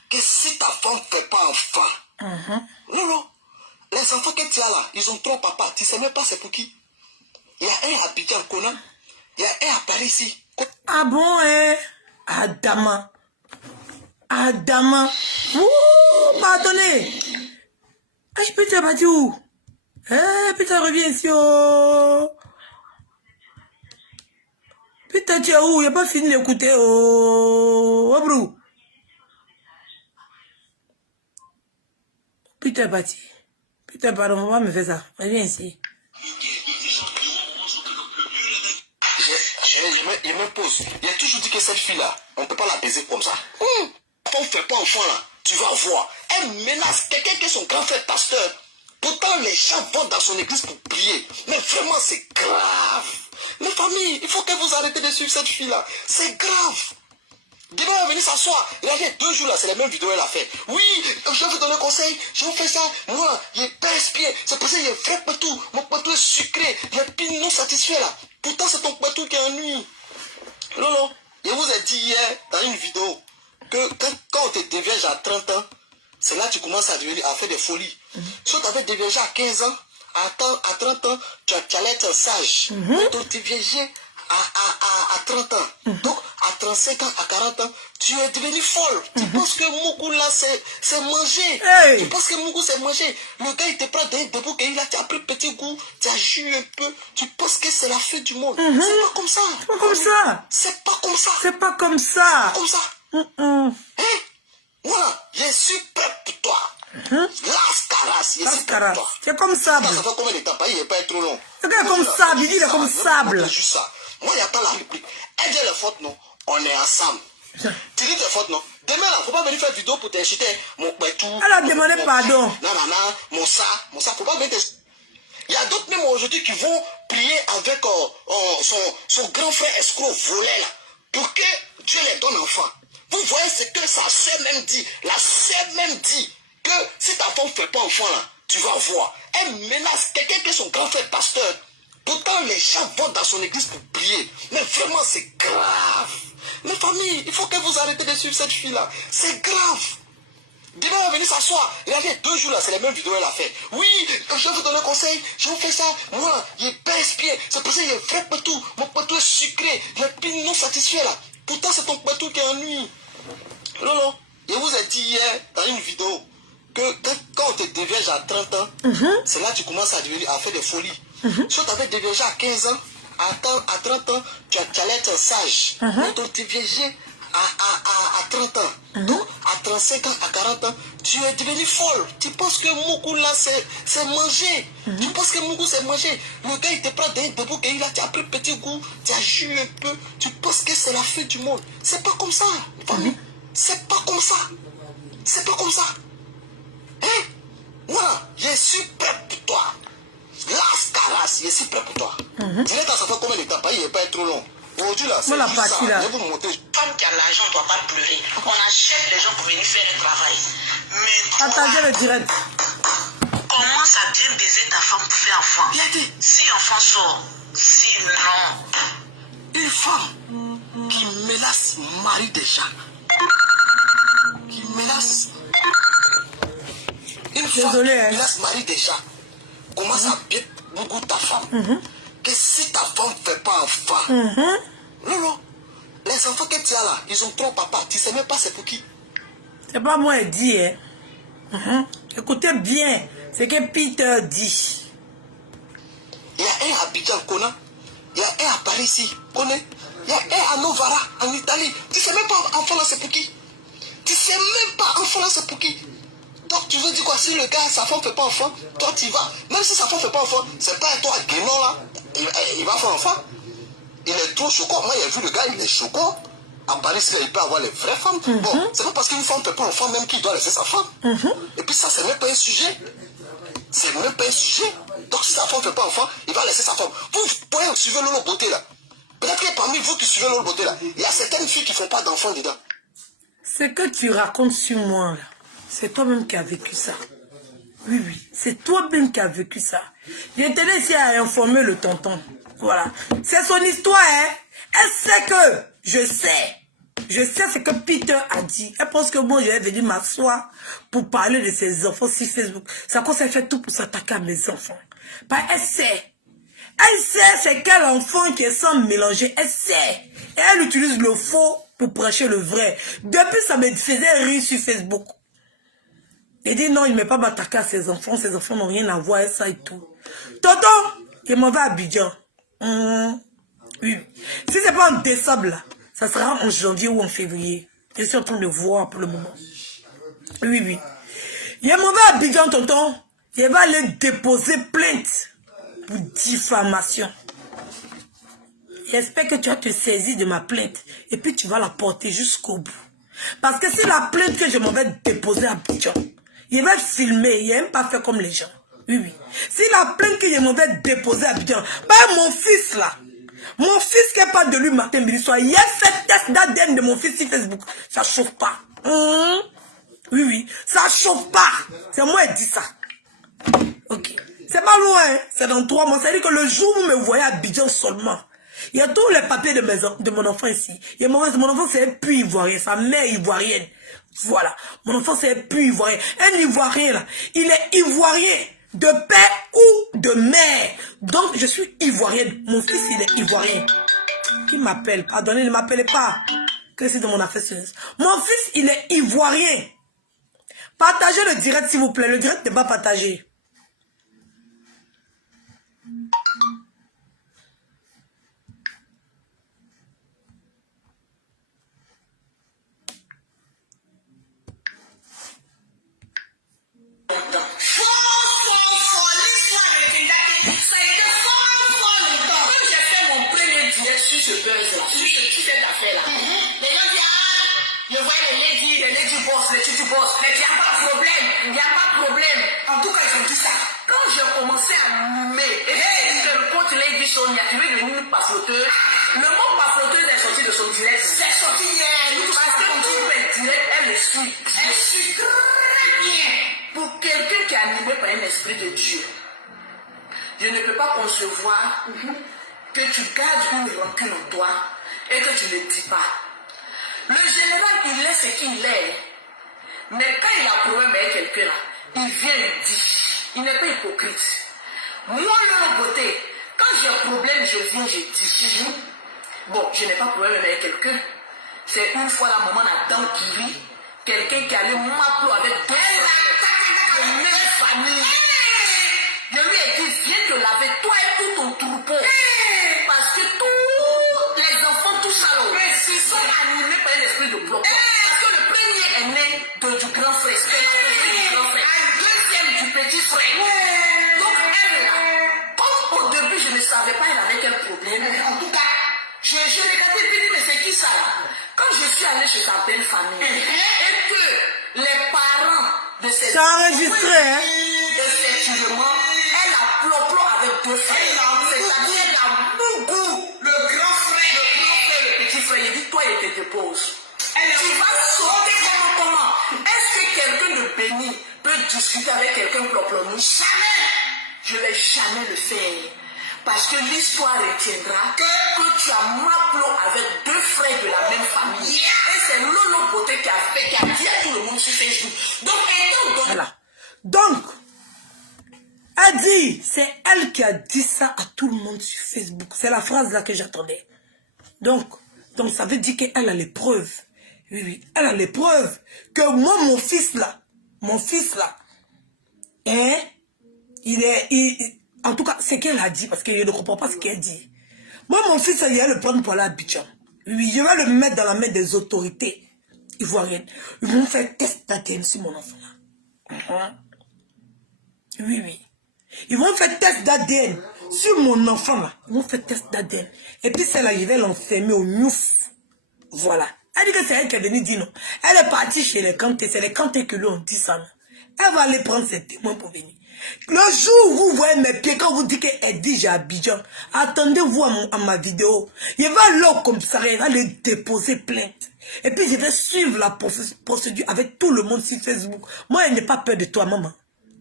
Que si ta femme ne fait pas enfant. Non. Les enfants que tu as là, ils ont 3 papas. Tu ne sais même pas c'est pour qui. Il y a un à Abidjan, Kona. Il y a un à Paris ici. Ah bon, Adama. Ouh, pardonnez. Je peux te battre où? Putain, reviens ici, oh. Putain, tu es où? Il n'y a pas fini d'écouter, oh. Oh, brou. Putain, bâti. Putain, pardon, on va me faire ça. Reviens ici. Je me pose. Il a toujours dit que cette fille-là, on ne peut pas la baiser comme ça. On ne fait pas enfant là. Tu vas voir. Elle menace quelqu'un qui est son grand frère pasteur. Pourtant, les gens vont dans son église pour prier. Mais vraiment, c'est grave. Mes familles, il faut que vous arrêtez de suivre cette fille-là. C'est grave. Demain, elle va venir s'asseoir. Regardez, 2 jours là, c'est la même vidéo qu'elle a fait. Oui, je vais vous donner un conseil. Je vous fais ça. Moi, je pèse bien. C'est pour ça que j'ai vrai pétou. Mon pétou est sucré. J'ai plus non satisfait là. Pourtant, c'est ton pétou qui ennuie. Lolo, je vous ai dit hier dans une vidéo que quand tu deviens à 30 ans, c'est là que tu commences à faire des folies. Si tu avais déviégé à 15 ans, à 30 ans, tu allais être sage. Donc tu déviégé à 30 ans. Donc à 35 ans, à 40 ans, tu es devenu folle. Tu penses que Mougou là, c'est manger. Hey. Tu penses que Mougou c'est manger. Le gars il te prend debout, là, tu as pris petit goût, tu as joué un peu. Tu penses que c'est la fin du monde. C'est pas comme ça. C'est pas comme ça. C'est pas comme ça. C'est pas comme ça. Comme ça. Hein? Voilà, je suis prêt pour toi. Lascaras, je suis prêt pour toi. C'est comme sable. Ça fait combien de temps? Il n'est pas trop long. Le gars est comme sable, il dit il est comme sable. Juste ça. Moi, il n'y a pas la réplique. Elle dit les fautes, non. On est ensemble. Tu dis tes fautes, non. Demain, là, il ne faut pas venir faire vidéo pour t'insulter. Mon pétou. Elle a demandé pardon. Non, mon ça. Il ne faut pas venir t'insulter. Il y a d'autres même aujourd'hui qui vont prier avec son grand frère escroc volé là. Pour que Dieu les donne enfant. Vous voyez ce que sa sœur même dit. La sœur même dit que si ta femme ne fait pas enfant là, Tu vas voir. Elle menace quelqu'un qui est son grand frère pasteur. Pourtant, les gens vont dans son église pour prier. Mais vraiment, c'est grave. Les familles, il faut que vous arrêtez de suivre cette fille-là. C'est grave. Demain, elle va venir s'asseoir. Regardez, 2 jours là, c'est les mêmes vidéos qu'elle a fait. Oui, je vais vous donner un conseil. Je vous fais ça. Moi, il pèse bien. C'est pour ça qu'il y a un vrai petou. Mon petou est sucré. Il est plus non satisfait là. Pourtant, c'est ton petou qui ennuie. Non, non. Je vous ai dit hier, dans une vidéo, que quand on te dévierge à 30 ans, c'est là que tu commences à faire des folies. Si on t'avait déviergé à 15 ans, à 30 ans, tu allais être sage. Mais on te déviergé à 30 ans. Donc, à 35 ans, à 40 ans, tu es devenu folle. Tu penses que Moukou là, c'est manger. Tu penses que Moukou c'est manger. Le gars, il te prend d'un debout, et là, tu as pris petit goût, tu as joué un peu. Tu penses que c'est la fin du monde. C'est pas comme ça, famille. C'est pas comme ça. C'est pas comme ça. Hein? Voilà, je suis prêt pour toi. Las caras, je suis prêt pour toi. Dis-le, ça fait combien de temps? Il n'est pas trop long. Aujourd'hui, là, c'est juste ça. Je vais vous montrer. Femme qui a l'argent ne doit pas pleurer. On achète les gens pour venir faire un travail. Mais toi, Partagez le direct. commence à bien baiser ta femme pour faire enfant. Bien dit. Si enfant sort, sinon. Une femme qui menace mari déjà. Qui menace. Une femme qui menace mari déjà. Commence à bien beaucoup ta femme. Que si ta femme ne fait pas enfant. Non, non. Les enfants que tu as là, ils ont 3 papas. Tu ne sais même pas c'est pour qui. C'est pas moi qui dis, hein. Écoutez bien ce que Peter dit. Il y a un à Abidjan, Kona. Il y a un à Paris ici, connais. Il y a un à Novara, en Italie. Tu ne sais même pas enfant là c'est pour qui. Tu ne sais même pas enfant là c'est pour qui. Donc tu veux dire quoi? Si le gars, sa femme ne fait pas enfant, toi tu y vas. Même si sa femme ne fait pas enfant, c'est pas toi, Guénon là. Il va faire enfant. Il est trop choquant. Moi, j'ai vu le gars, il est choquant. À Paris, il peut avoir les vraies femmes. Bon, c'est pas parce qu'une femme ne fait pas enfant même qu'il doit laisser sa femme. Et puis ça, c'est même pas un sujet. C'est même pas un sujet. Donc si sa femme ne fait pas enfant, il va laisser sa femme. Vous pouvez suivre Lolo Beauté là. Peut-être que parmi vous qui suivez Lolo Beauté là, il y a certaines filles qui ne font pas d'enfants dedans. Ce que tu racontes sur moi là, c'est toi-même qui as vécu ça. Oui, oui, c'est toi-même qui as vécu ça. Je te laisse ici à informer le tonton. Voilà. C'est son histoire, hein. Elle sait que je sais. Je sais ce que Peter a dit. Elle pense que moi, je vais venir m'asseoir pour parler de ses enfants sur Facebook. C'est à cause qu'elle fait tout pour s'attaquer à mes enfants. Bah, elle sait. Elle sait c'est quel enfant qui est sans mélanger. Elle sait. Et elle utilise le faux pour prêcher le vrai. Depuis, ça me faisait rire sur Facebook. Il dit non, il ne met pas m'attaquer à ses enfants n'ont rien à voir avec ça et tout. Tonton, il m'en va à Abidjan. Oui. Si c'est pas en décembre là, ça sera en janvier ou en février. Je suis en train de voir pour le moment. Oui, oui. Il m'en va à Abidjan, tonton. Il va aller déposer plainte pour diffamation. J'espère que tu vas te saisir de ma plainte et puis tu vas la porter jusqu'au bout. Parce que si la plainte que je m'en vais déposer à Abidjan, il va filmer, il n'aime pas faire comme les gens. Oui, oui. Si la plainte que je m'en vais déposer à Abidjan, pas mon fils là, mon fils qui parle de lui matin, midi, soir, il a fait test d'ADN de mon fils sur Facebook. Ça chauffe pas. Oui, oui. Ça chauffe pas. C'est moi qui dis ça. Ok. C'est pas loin, hein. C'est dans 3 mois. Ça veut dire que le jour où vous me voyez à Abidjan seulement, il y a tous les papiers de mon enfant ici. Et mon enfant, c'est un puits ivoirien. Sa mère ivoirienne. Voilà. Mon enfant, c'est un puits ivoirien. Un ivoirien, là. Il est ivoirien. De père ou de mère. Donc, je suis ivoirienne. Mon fils, il est ivoirien. Qui m'appelle? Pardonnez, ne m'appelez pas. Que c'est de mon affaire. Mon fils, il est ivoirien. Partagez le direct, s'il vous plaît. Le direct n'est pas partagé. Le mot papoteuse est sorti de son direct. C'est sorti hier. Parce que tout est direct, elle le suit. Elle suit très bien. Pour quelqu'un qui est animé par un esprit de Dieu, je ne peux pas concevoir que tu gardes une rancune en toi et que tu ne dis pas. Le général, il est ce qu'il est. Mais quand il a problème avec quelqu'un là, il vient et dit. Il n'est pas hypocrite. Moi, le beauté, quand j'ai un problème, je viens, je dis. Bon, je n'ai pas de problème avec quelqu'un. C'est une fois la maman a dent qui rit, quelqu'un qui allait m'appeler avec deux de même famille. Je lui ai dit, viens te laver, toi et tout ton troupeau. Parce que tous les enfants, tout ça, ils sont animés par un esprit de bloc. Parce que le premier est né du grand frère, c'est la du grand frère. Deuxième du petit frère. Donc elle là, comme au début je ne savais pas elle avait quel problème, en tout cas, je regardais et dit, mais c'est qui ça là? Quand je suis allée chez sa belle famille, et que les parents de cette... C'est enregistré, hein? Effectivement, elle a ploplo avec deux frères. C'est-à-dire elle a Bougou, le grand frère, le petit frère. Il dit, toi, il te dépose. Tu vas sauter comment? Est-ce que quelqu'un de béni peut discuter avec quelqu'un ploplonou? Jamais! Je ne vais jamais le faire. Parce que l'histoire retiendra que tu as Maplo avec deux frères de la même famille. Et c'est Lolo Beauté qui a dit à tout le monde sur Facebook. Donc, voilà. Donc, elle dit, c'est elle qui a dit ça à tout le monde sur Facebook. C'est la phrase là que j'attendais. Donc ça veut dire qu'elle a les preuves. Oui, elle a les preuves que moi, mon fils là, hein, en tout cas, c'est qu'elle a dit, parce qu'elle ne comprend pas ce qu'elle dit. Moi, mon fils, il va le prendre pour aller à Abidjan. Oui, je vais le mettre dans la main des autorités ivoiriennes. Ils vont faire test d'ADN sur mon enfant là. Oui. Ils vont faire test d'ADN sur mon enfant là. Ils vont faire test d'ADN. Et puis celle-là, je vais l'enfermer au Niouf. Voilà. Elle dit que c'est elle qui est venue dire non. Elle est partie chez les Kanté. C'est les Kanté qui lui ont dit ça. Non. Elle va aller prendre ses témoins pour venir. Le jour où vous voyez mes pieds, quand vous dites qu'elle dit j'ai Abidjan, attendez-vous à ma vidéo. Il va là comme ça, il va le déposer plainte. Et puis je vais suivre la procédure avec tout le monde sur Facebook. Moi, elle n'est pas peur de toi, maman.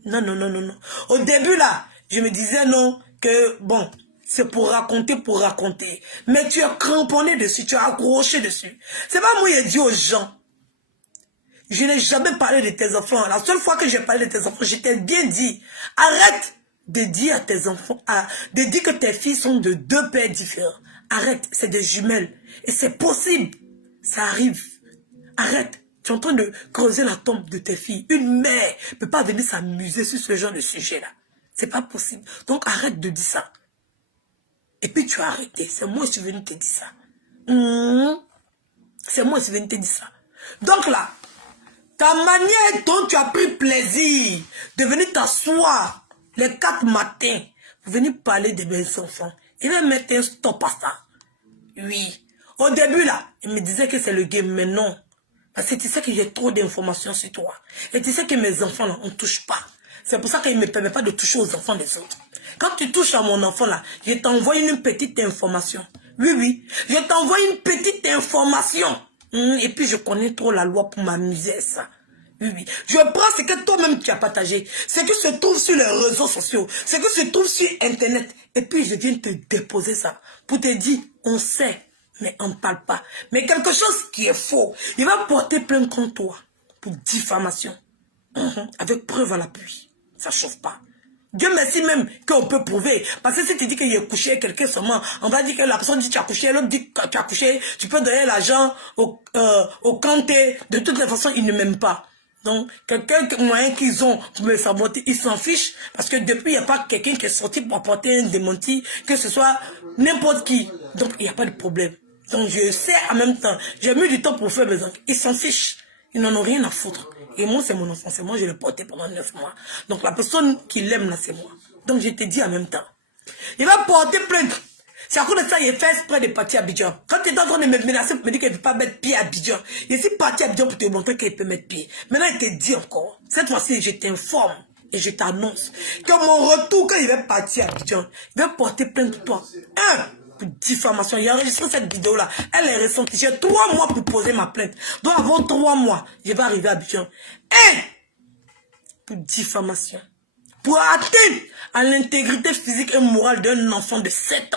Non. Au début là, je me disais non, que bon, c'est pour raconter. Mais tu es cramponné dessus, tu es accroché dessus. C'est pas moi qui ai dit aux gens. Je n'ai jamais parlé de tes enfants. La seule fois que j'ai parlé de tes enfants, je t'ai bien dit, arrête de dire à tes enfants, de dire que tes filles sont de deux pères différents. Arrête, c'est des jumelles. Et c'est possible. Ça arrive. Arrête. Tu es en train de creuser la tombe de tes filles. Une mère ne peut pas venir s'amuser sur ce genre de sujet-là. C'est pas possible. Donc arrête de dire ça. Et puis tu as arrêté. C'est moi qui suis venu te dire ça. C'est moi qui suis venu te dire ça. Donc là, ta manière dont tu as pris plaisir de venir t'asseoir les 4 matins pour venir parler de mes enfants, il va mettre un stop à ça. Oui. Au début là, il me disait que c'est le game, mais non. Parce que tu sais que j'ai trop d'informations sur toi. Et tu sais que mes enfants là, on ne touche pas. C'est pour ça qu'il ne me permet pas de toucher aux enfants des autres. Quand tu touches à mon enfant là, je t'envoie une petite information. Oui. Je t'envoie une petite information. Et puis je connais trop la loi pour m'amuser à ça. Oui. Je prends ce que toi-même tu as partagé. Ce qui se trouve sur les réseaux sociaux. Ce qui se trouve sur Internet. Et puis je viens te déposer ça. Pour te dire, on sait, mais on ne parle pas. Mais quelque chose qui est faux. Il va porter plainte contre toi. Pour diffamation. Avec preuve à l'appui. Ça ne chauffe pas. Dieu merci même qu'on peut prouver. Parce que si tu dis qu'il a couché avec quelqu'un seulement, on va dire que la personne dit que tu as couché, l'autre dit que tu as couché, tu peux donner l'argent au Kanté. De toutes les façons, ils ne m'aiment pas. Donc, quelqu'un moyen qu'ils ont pour me saboter, ils s'en fichent. Parce que depuis, il n'y a pas quelqu'un qui est sorti pour apporter un démenti, que ce soit n'importe qui. Donc, il n'y a pas de problème. Donc, je sais en même temps, j'ai mis du temps pour faire mes enfants. Ils s'en fichent. Ils n'en ont rien à foutre. Et moi, c'est mon enfant, c'est moi, je l'ai porté pendant 9 mois. Donc la personne qui l'aime, là, c'est moi. Donc je te dis en même temps. Il va porter plainte. C'est à cause de ça, il fait exprès de partir à Abidjan. Quand tu es en train de me menacer pour me dire qu'il ne peut pas mettre pied à Abidjan, il est parti à Abidjan pour te montrer qu'il peut mettre pied. Maintenant, il te dit encore. Cette fois-ci, je t'informe et je t'annonce que mon retour, quand il va partir à Abidjan, il va porter plainte pour toi. Pour diffamation. Il a enregistré cette vidéo-là. Elle est récente. J'ai 3 mois pour poser ma plainte. Donc avant 3 mois, je vais arriver à Abidjan. pour diffamation. Pour atteindre à l'intégrité physique et morale d'un enfant de 7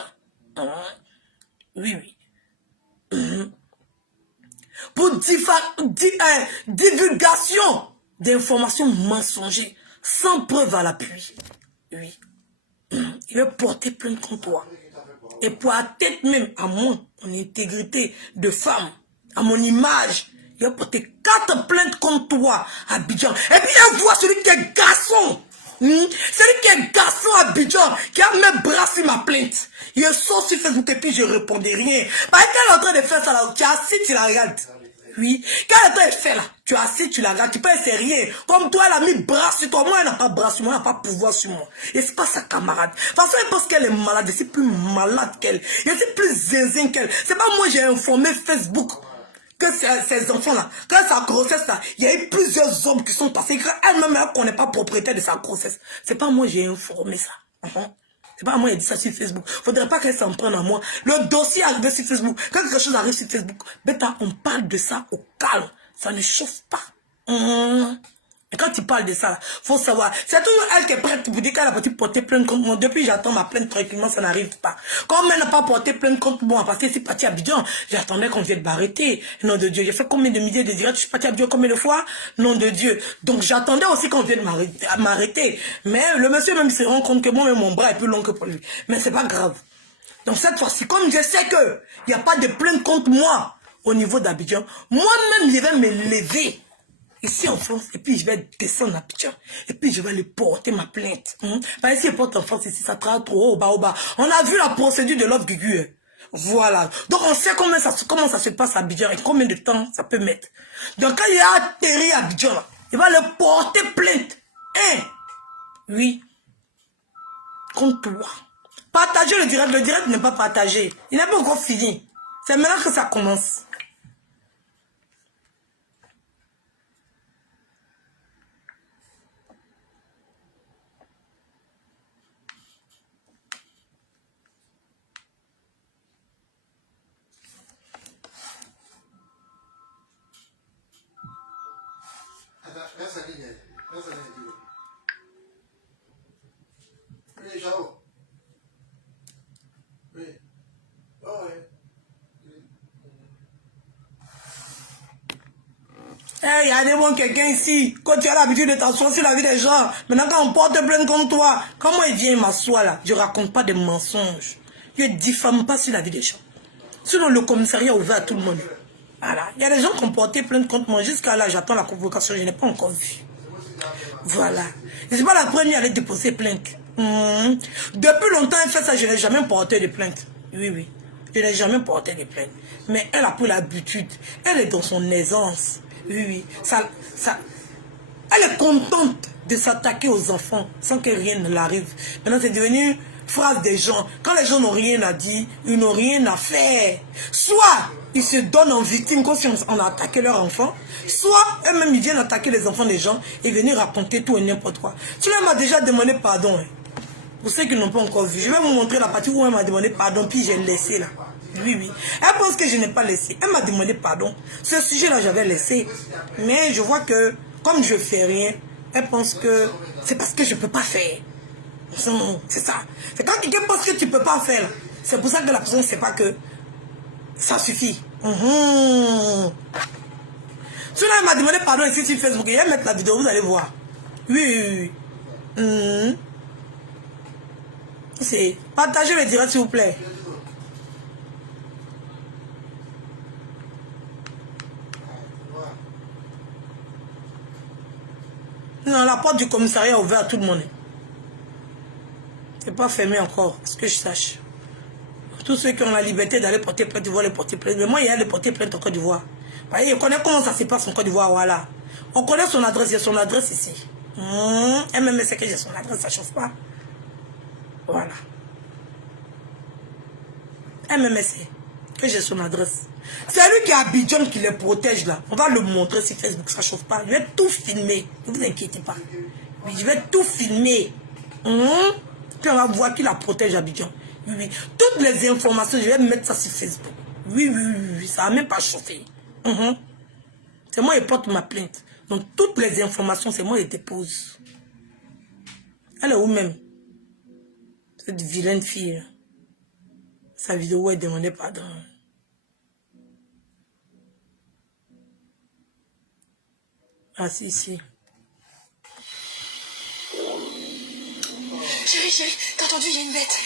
ans. Oui, oui. Pour divulgation d'informations mensongères sans preuve à l'appui. Oui. Il veut porter plainte contre toi. Et pour atteindre même à mon intégrité de femme, à mon image, il va porter 4 plaintes contre toi à Abidjan. Et puis il voit celui qui est garçon. Celui qui est garçon à Abidjan, qui a mes bras sur ma plainte. Il sort sur Facebook et puis je ne répondais rien. Parce qu'elle est en train de faire ça là, tu es assis, tu la regardes. Oui, quand elle est en train de faire là, tu es assis, tu la regardes, tu peux c'est rien. Comme toi, elle a mis bras sur toi. Moi, elle n'a pas bras sur moi, elle n'a pas pouvoir sur moi. Et c'est pas sa camarade. De toute façon, elle pense qu'elle est malade. Je suis plus malade qu'elle. Je suis plus zinzin qu'elle. C'est pas moi, j'ai informé Facebook que ces enfants-là, quand sa grossesse là, il y a eu plusieurs hommes qui sont passés. Elle-même, elle ne connaît pas propriétaire de sa grossesse. C'est pas moi, j'ai informé ça. C'est pas moi qui ai dit ça sur Facebook. Faudrait pas qu'elle s'en prenne à moi. Le dossier arrive sur Facebook. Quand quelque chose arrive sur Facebook, bêta, on parle de ça au calme. Ça ne chauffe pas. Et quand tu parles de ça, faut savoir. C'est toujours elle qui est prête pour dire qu'elle a porté plainte contre moi. Depuis, j'attends ma plainte tranquillement, ça n'arrive pas. Comme elle n'a pas porté plainte contre moi, parce que c'est parti à Abidjan, j'attendais qu'on vienne m'arrêter. Nom de Dieu. J'ai fait combien de milliers de directs? Je suis parti à Abidjan combien de fois? Nom de Dieu. Donc, j'attendais aussi qu'on vienne m'arrêter. Mais le monsieur même se rend compte que moi, même mon bras est plus long que pour lui. Mais c'est pas grave. Donc, cette fois-ci, comme je sais que il n'y a pas de plainte contre moi au niveau d'Abidjan, moi-même, je vais me lever ici en France, et puis je vais descendre à Abidjan, et puis je vais lui porter ma plainte. Parce que si elle porte en France ici, ça travaille trop au bas. On a vu la procédure de l'offre Gugu. Voilà. Donc on sait comment ça se passe à Abidjan et combien de temps ça peut mettre. Donc quand il a atterri à Abidjan, là, il va le porter plainte. Oui. Contre toi. Partagez le direct n'est pas partagé. Il n'est pas encore fini. C'est maintenant que ça commence. Il y a des bons quelqu'un ici. Quand tu as l'habitude de t'asseoir sur la vie des gens, maintenant quand on porte plainte contre toi, comment il vient m'asseoir là? Je raconte pas de mensonges. Je diffame pas sur la vie des gens. Sinon le commissariat est ouvert à tout le monde. Voilà. Il y a des gens qui ont porté plainte contre moi. Jusqu'à là, j'attends la convocation. Je n'ai pas encore vu. Voilà. Je ne suis pas la première à aller déposer plainte. Depuis longtemps, elle fait ça. Je n'ai jamais porté de plainte. Oui, oui. Je n'ai jamais porté de plainte. Mais elle a pris l'habitude. Elle est dans son aisance. Oui, oui. Elle est contente de s'attaquer aux enfants sans que rien ne l'arrive. Maintenant, c'est devenu phrase des gens. Quand les gens n'ont rien à dire, ils n'ont rien à faire. Soit ils se donnent en victime comme si on a attaqué leur enfant, soit eux-mêmes ils viennent attaquer les enfants des gens et venir raconter tout et n'importe quoi. Cela m'a déjà demandé pardon. Pour ceux qui n'ont pas encore vu, je vais vous montrer la partie où elle m'a demandé pardon, puis j'ai laissé là. Oui, oui. Elle pense que je n'ai pas laissé. Elle m'a demandé pardon. Ce sujet-là, j'avais laissé. Mais je vois que, comme je ne fais rien, elle pense que c'est parce que je ne peux pas faire. C'est ça. C'est quand quelqu'un pense que tu ne peux pas faire. C'est pour ça que la personne ne sait pas que ça suffit. Cela, elle m'a demandé pardon ici sur Facebook. Et elle va mettre la vidéo, vous allez voir. Oui, oui, oui. C'est partagez le direct, s'il vous plaît. Non, la porte du commissariat est ouverte à tout le monde. C'est pas fermé encore, ce que je sache. Tous ceux qui ont la liberté d'aller porter plainte, ils vont les porter plainte. Mais moi, il y a les porter plainte en Côte d'Ivoire. Je connais comment ça se passe en Côte d'Ivoire, voilà. On connaît son adresse, il y a son adresse ici. Elle-même sait que j'ai son adresse, ça ne chauffe pas. Voilà. Elle-même sait que j'ai son adresse. C'est lui qui est à Abidjan qui les protège là. On va le montrer sur Facebook, ça ne chauffe pas. Je vais tout filmer. Ne vous inquiétez pas. Oui, je vais tout filmer. Puis on va voir qui la protège à Abidjan. Oui, oui. Toutes les informations, je vais mettre ça sur Facebook. Oui, oui, oui, oui. Ça n'a même pas chauffé. C'est moi qui porte ma plainte. Donc toutes les informations, c'est moi qui dépose. Elle est où même? Cette vilaine fille. Là. Sa vidéo où elle demandait pardon. Ah si, si. Chérie, t'as entendu, il y a une bête.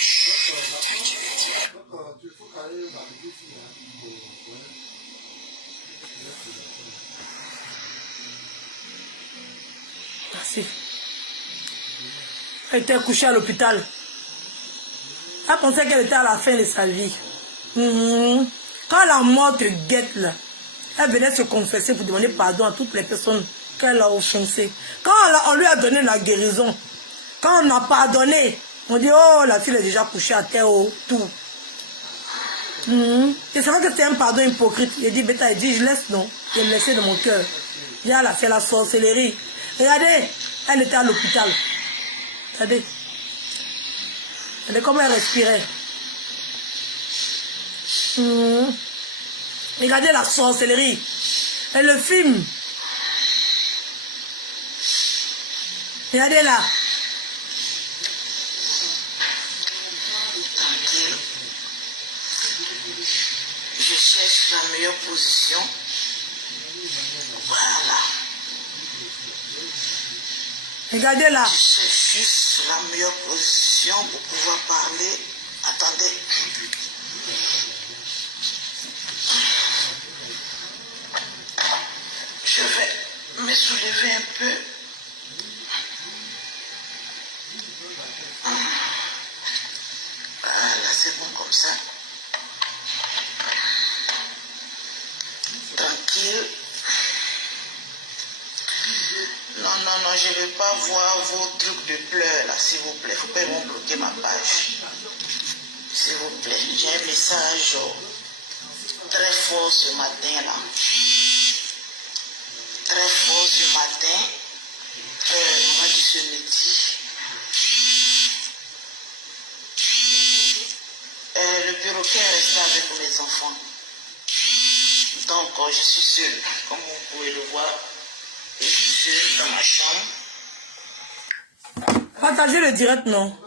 Merci. Elle était couchée à l'hôpital. Elle pensait qu'elle était à la fin de sa vie. Quand la mort te guette là, elle venait se confesser pour demander pardon à toutes les personnes qu'elle a offensées. Quand on lui a donné la guérison, quand on a pardonné, on dit oh la fille est déjà couchée à terre, oh, tout. Et c'est vrai que c'est un pardon hypocrite. Il dit bêta, il dit je laisse non, je l'ai laissé dans mon cœur. Il a fait la sorcellerie. Regardez, elle était à l'hôpital. Regardez. Regardez comment elle respirait. Regardez la sorcellerie. Et le film. Regardez là. Tranquille. Je cherche la meilleure position. Voilà. Regardez là. Je cherche juste la meilleure position pour pouvoir parler. Attendez. Je vais me soulever un peu. Voilà, c'est bon comme ça. Tranquille. Non, je ne vais pas voir vos trucs de pleurs là, s'il vous plaît. Il ne faut pas ils vont bloquer ma page. S'il vous plaît, j'ai un message très fort ce matin là. Très fort ce matin. On m'a dit ce midi. Le perroquet est resté avec mes enfants. Donc, je suis seule, comme vous pouvez le voir. Je suis seule dans ma chambre. Partagez le direct, non?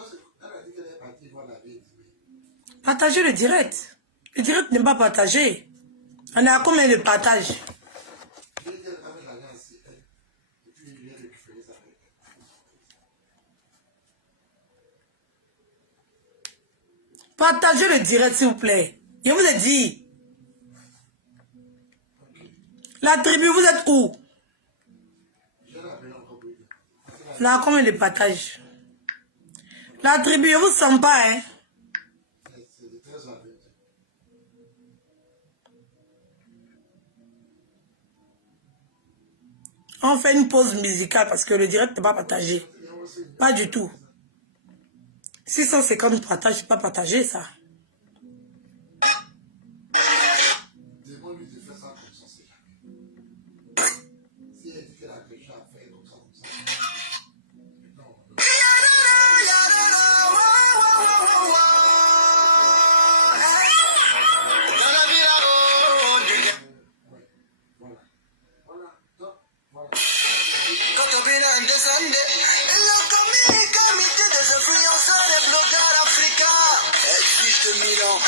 Partagez le direct. Le direct n'est pas partagé. On est à combien de partages? Partagez le direct, s'il vous plaît. Je vous ai dit. La tribu, vous êtes où? Là, combien de partages? La tribu, je vous sens pas, hein? On fait une pause musicale parce que le direct n'est pas partagé. Pas du tout. 650 partages, pas partagé ça.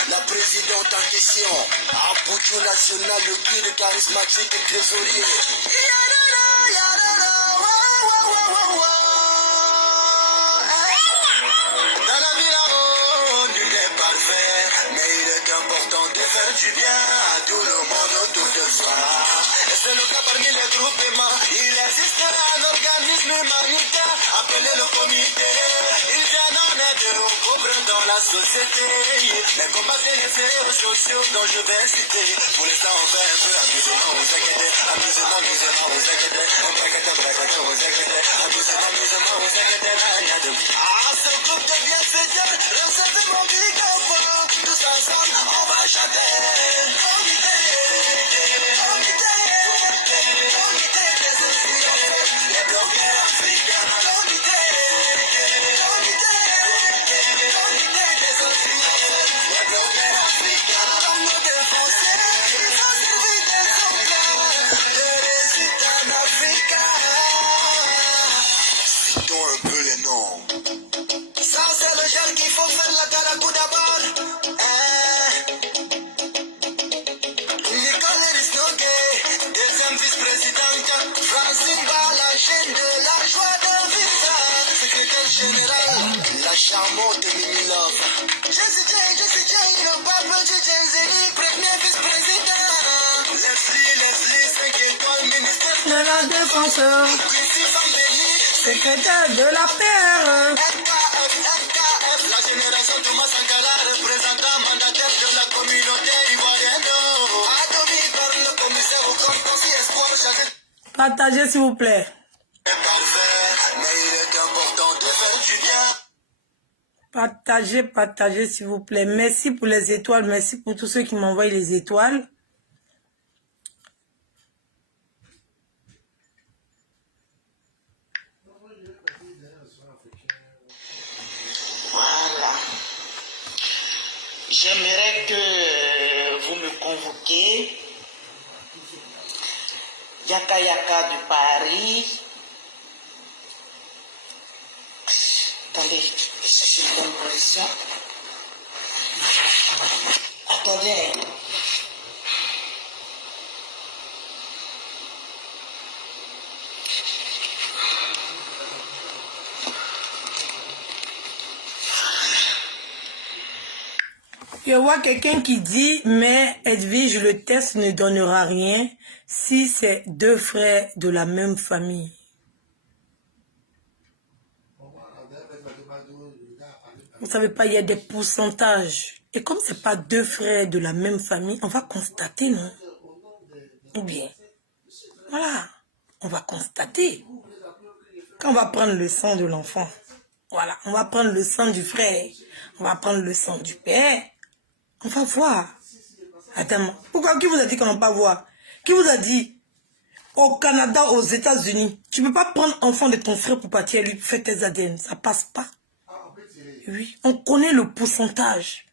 La présidente en question, Apucho National, le guide charismatique et trésorier. Dans la vie là-haut, nul n'est parfait, mais il est important de faire du bien à tout le monde autour de soi. Et c'est le cas parmi les groupements, il existe un organisme humanitaire appelé le comité. Il vient en aide aux pauvres dans la société. Mais combattre les erreurs sociaux dont je vais citer. Pour l'instant on fait un peu amusement, vous inquiétez. Amusement, vous inquiétez. Vous inquiétez. Amusement, vous inquiétez. Ah, ce groupe de bienfaiteurs, recevez mon big enfant. Tous ensemble, on va chanter. Comité des influenceurs, les blogueurs africains. Comité des influenceurs, les blogueurs africains. Comme nous défoncer, ils ont servi des emplois. Les résultats n'affichent tout d'abord. Nicole Risnogué, deuxième vice-présidente. Francine Ba, la chaîne de la joie de vivre. Secrétaire général, la charmante Mimi Love. Je suis Jane, le papa de Jane-Zélie, premier vice-président. Leslie, 5 étoiles, ministère De la défense, Chrissy Fambéli, secrétaire de la paix. FKF, la génération Thomas Sankara, représentant mandataire de la communauté ivoirienne. Admis par le commissaire au compte aussi espoir chargé. Partagez s'il vous plaît. Parfait, mais il est important de faire du bien. Partagez s'il vous plaît. Merci pour les étoiles. Merci pour tous ceux qui m'envoient les étoiles. Voilà. J'aimerais que vous me convoquiez. Yaka Yaka de Paris. Attendez, c'est une bonne position. Attendez. Je vois quelqu'un qui dit, mais Edwige, le test ne donnera rien si c'est deux frères de la même famille. Vous savez pas, il y a des pourcentages. Et comme c'est pas deux frères de la même famille, on va constater, non? Ou bien, voilà, on va constater. Quand on va prendre le sang de l'enfant, voilà, on va prendre le sang du frère, on va prendre le sang du père, on va voir. Attends, pourquoi? Qui vous a dit qu'on ne va pas voir? Qui vous a dit? Au Canada, aux États-Unis, tu ne peux pas prendre enfant de ton frère pour partir lui faire tes ADN. Ça passe pas. Oui, on connaît le pourcentage.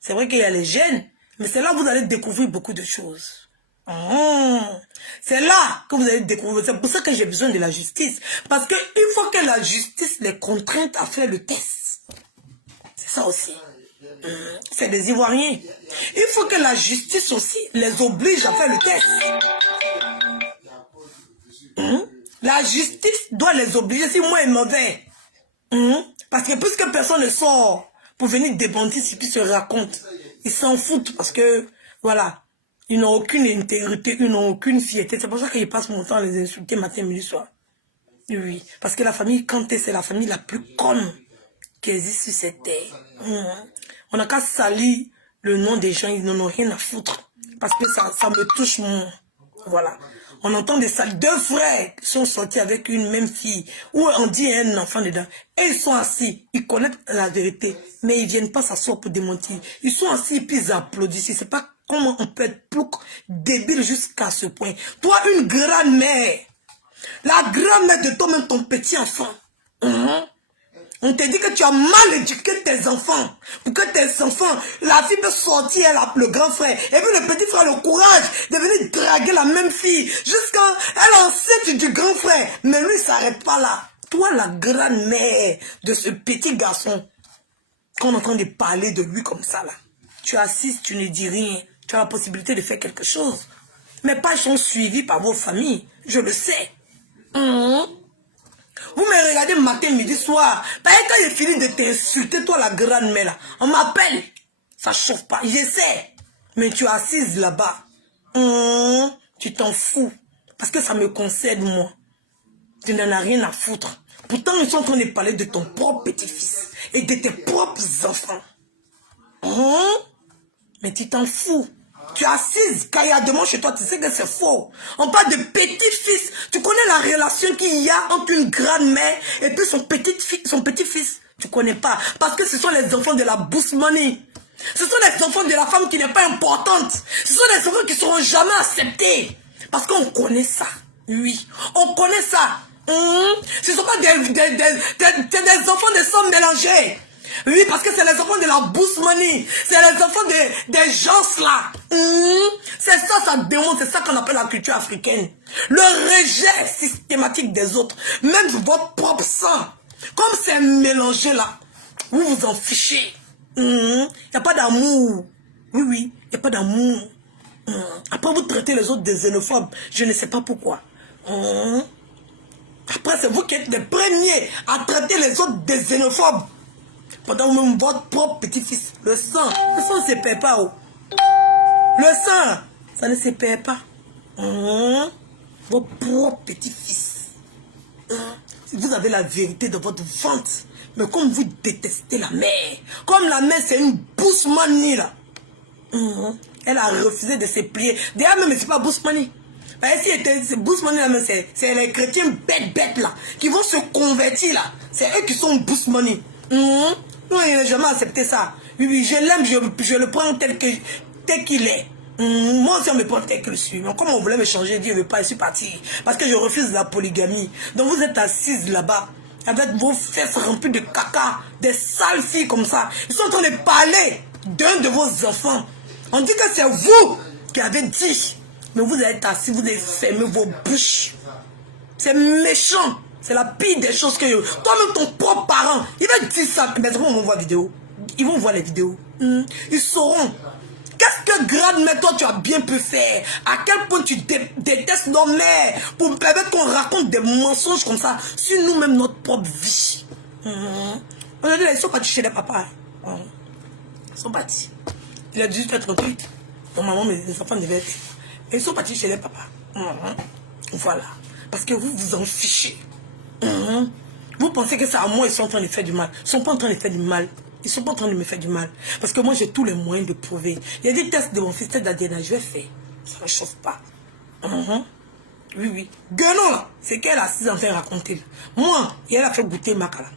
C'est vrai qu'il y a les gènes, mais c'est là que vous allez découvrir beaucoup de choses. C'est là que vous allez découvrir. C'est pour ça que j'ai besoin de la justice. Parce qu'il faut que la justice les contraigne à faire le test. C'est ça aussi. C'est des Ivoiriens. Il faut que la justice aussi les oblige à faire le test. La justice doit les obliger si moi est mauvais. Parce que puisque personne ne sort pour venir démentir ce qui se raconte, ils s'en foutent parce que, voilà, ils n'ont aucune intégrité, ils n'ont aucune fierté. C'est pour ça qu'ils passent mon temps à les insulter matin, midi, soir. Oui, parce que la famille Kanté, c'est la famille la plus conne qui existe sur cette terre. On n'a qu'à salir le nom des gens, ils n'en ont rien à foutre. Parce que ça me touche, voilà. On entend des salles, deux frères qui sont sortis avec une même fille, où on dit un enfant dedans. Et ils sont assis, ils connaissent la vérité, mais ils ne viennent pas s'asseoir pour démentir. Ils sont assis et puis ils applaudissent. Je ne sais pas comment on peut être plus débile jusqu'à ce point. Toi, une grand-mère, la grand-mère de toi-même, ton petit enfant. On te dit que tu as mal éduqué tes enfants. Pour que tes enfants, la fille peut sortir, le grand frère. Et puis le petit frère a le courage de venir draguer la même fille. Jusqu'à elle enceinte du grand frère. Mais lui, il ne s'arrête pas là. Toi, la grand-mère de ce petit garçon, qu'on est en train de parler de lui comme ça là. Tu assistes, tu ne dis rien. Tu as la possibilité de faire quelque chose. Mes pages sont suivies par vos familles. Je le sais. Vous me regardez matin, midi, soir. Parce que quand j'ai fini de t'insulter, toi la grande-mère là, on m'appelle. Ça chauffe pas. J'essaie. Mais tu es assise là-bas. Tu t'en fous. Parce que ça me concerne moi. Tu n'en as rien à foutre. Pourtant, ils sont en train de parler de ton propre petit-fils. Et de tes propres enfants. Mais tu t'en fous. Tu es assise caillardement chez toi, tu sais que c'est faux. On parle de petit-fils. Tu connais la relation qu'il y a entre une grand-mère et puis son petit-fils. Tu connais pas. Parce que ce sont les enfants de la bourse money. Ce sont les enfants de la femme qui n'est pas importante. Ce sont les enfants qui ne seront jamais acceptés. Parce qu'on connaît ça. Oui, on connaît ça. Ce ne sont pas des enfants de sang mélangés. Oui, parce que c'est les enfants de la bourse money. C'est les enfants des gens là. C'est ça, ça démontre. C'est ça qu'on appelle la culture africaine. Le rejet systématique des autres. Même votre propre sang. Comme c'est mélangé là, vous vous en fichez. Il n'y a pas d'amour. Oui, oui, il n'y a pas d'amour. Après, vous traitez les autres des xénophobes. Je ne sais pas pourquoi. Après, c'est vous qui êtes les premiers à traiter les autres des xénophobes. Pendant même votre propre petit-fils. Le sang ne se perd pas. Oh. Le sang, ça ne se perd pas. Votre propre petit-fils. Vous avez la vérité de votre ventre. Mais comme vous détestez la mère, comme la mère c'est une bousmanie là. Elle a refusé de se plier. D'ailleurs même c'est pas bousmanie. Si bousmanie là, c'est les chrétiens bêtes là, qui vont se convertir là. C'est eux qui sont bousmanie. Non, il n'a jamais accepté ça. Oui, je l'aime, je le prends tel qu'il est. Moi aussi on me prend tel que je suis. Mais comme on voulait me changer, Dieu ne veut pas, je suis parti. Parce que je refuse la polygamie. Donc vous êtes assises là-bas, avec vos fesses remplies de caca, des sales filles comme ça. Ils sont en train de parler d'un de vos enfants. On dit que c'est vous qui avez dit. Mais vous êtes assis, vous avez fermé vos bouches. C'est méchant. C'est la pire des choses que... Toi-même, ton propre parent, il va dire ça. Mais ils vont voir la vidéo. Ils vont voir les vidéos. Ils sauront. Qu'est-ce que grade, mais toi, tu as bien pu faire? À quel point tu détestes nos mères pour me permettre qu'on raconte des mensonges comme ça sur nous-mêmes, notre propre vie. Aujourd'hui, ils sont partis chez les papas. Ils sont partis. Il a 18h38. Mon maman, mes enfants devaient être. Et ils sont partis chez les papas. Voilà. Parce que vous vous en fichez. Vous pensez que c'est à moi ils sont en train de faire du mal. Ils ne sont pas en train de faire du mal. Ils ne sont pas en train de me faire du mal. Parce que moi, j'ai tous les moyens de prouver. Il y a des tests de mon fils d'ADN, je vais faire. Ça ne chauffe pas. Oui, oui. Guenon, là, c'est qu'elle a 6 ans à raconter. Moi, elle a fait goûter Makala.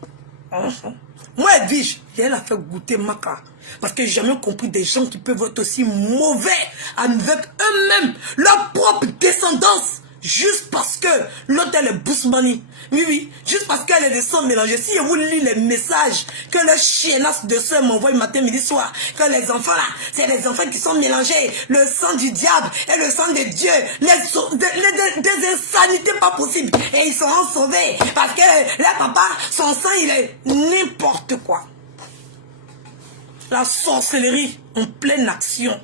Moi, Edwige, elle a fait goûter Makala. Parce que j'ai jamais compris des gens qui peuvent être aussi mauvais avec eux-mêmes, leur propre descendance. Juste parce que l'autre elle est bousmanie. Oui, oui. Juste parce qu'elle est de sang mélangé. Si je vous lis les messages que le chiennasse de soeur m'envoie matin, midi, soir, que les enfants là, c'est les enfants qui sont mélangés. Le sang du diable et le sang de Dieu. Des insanités pas possibles. Et ils seront sauvés. Parce que là, papa, son sang, il est n'importe quoi. La sorcellerie en pleine action.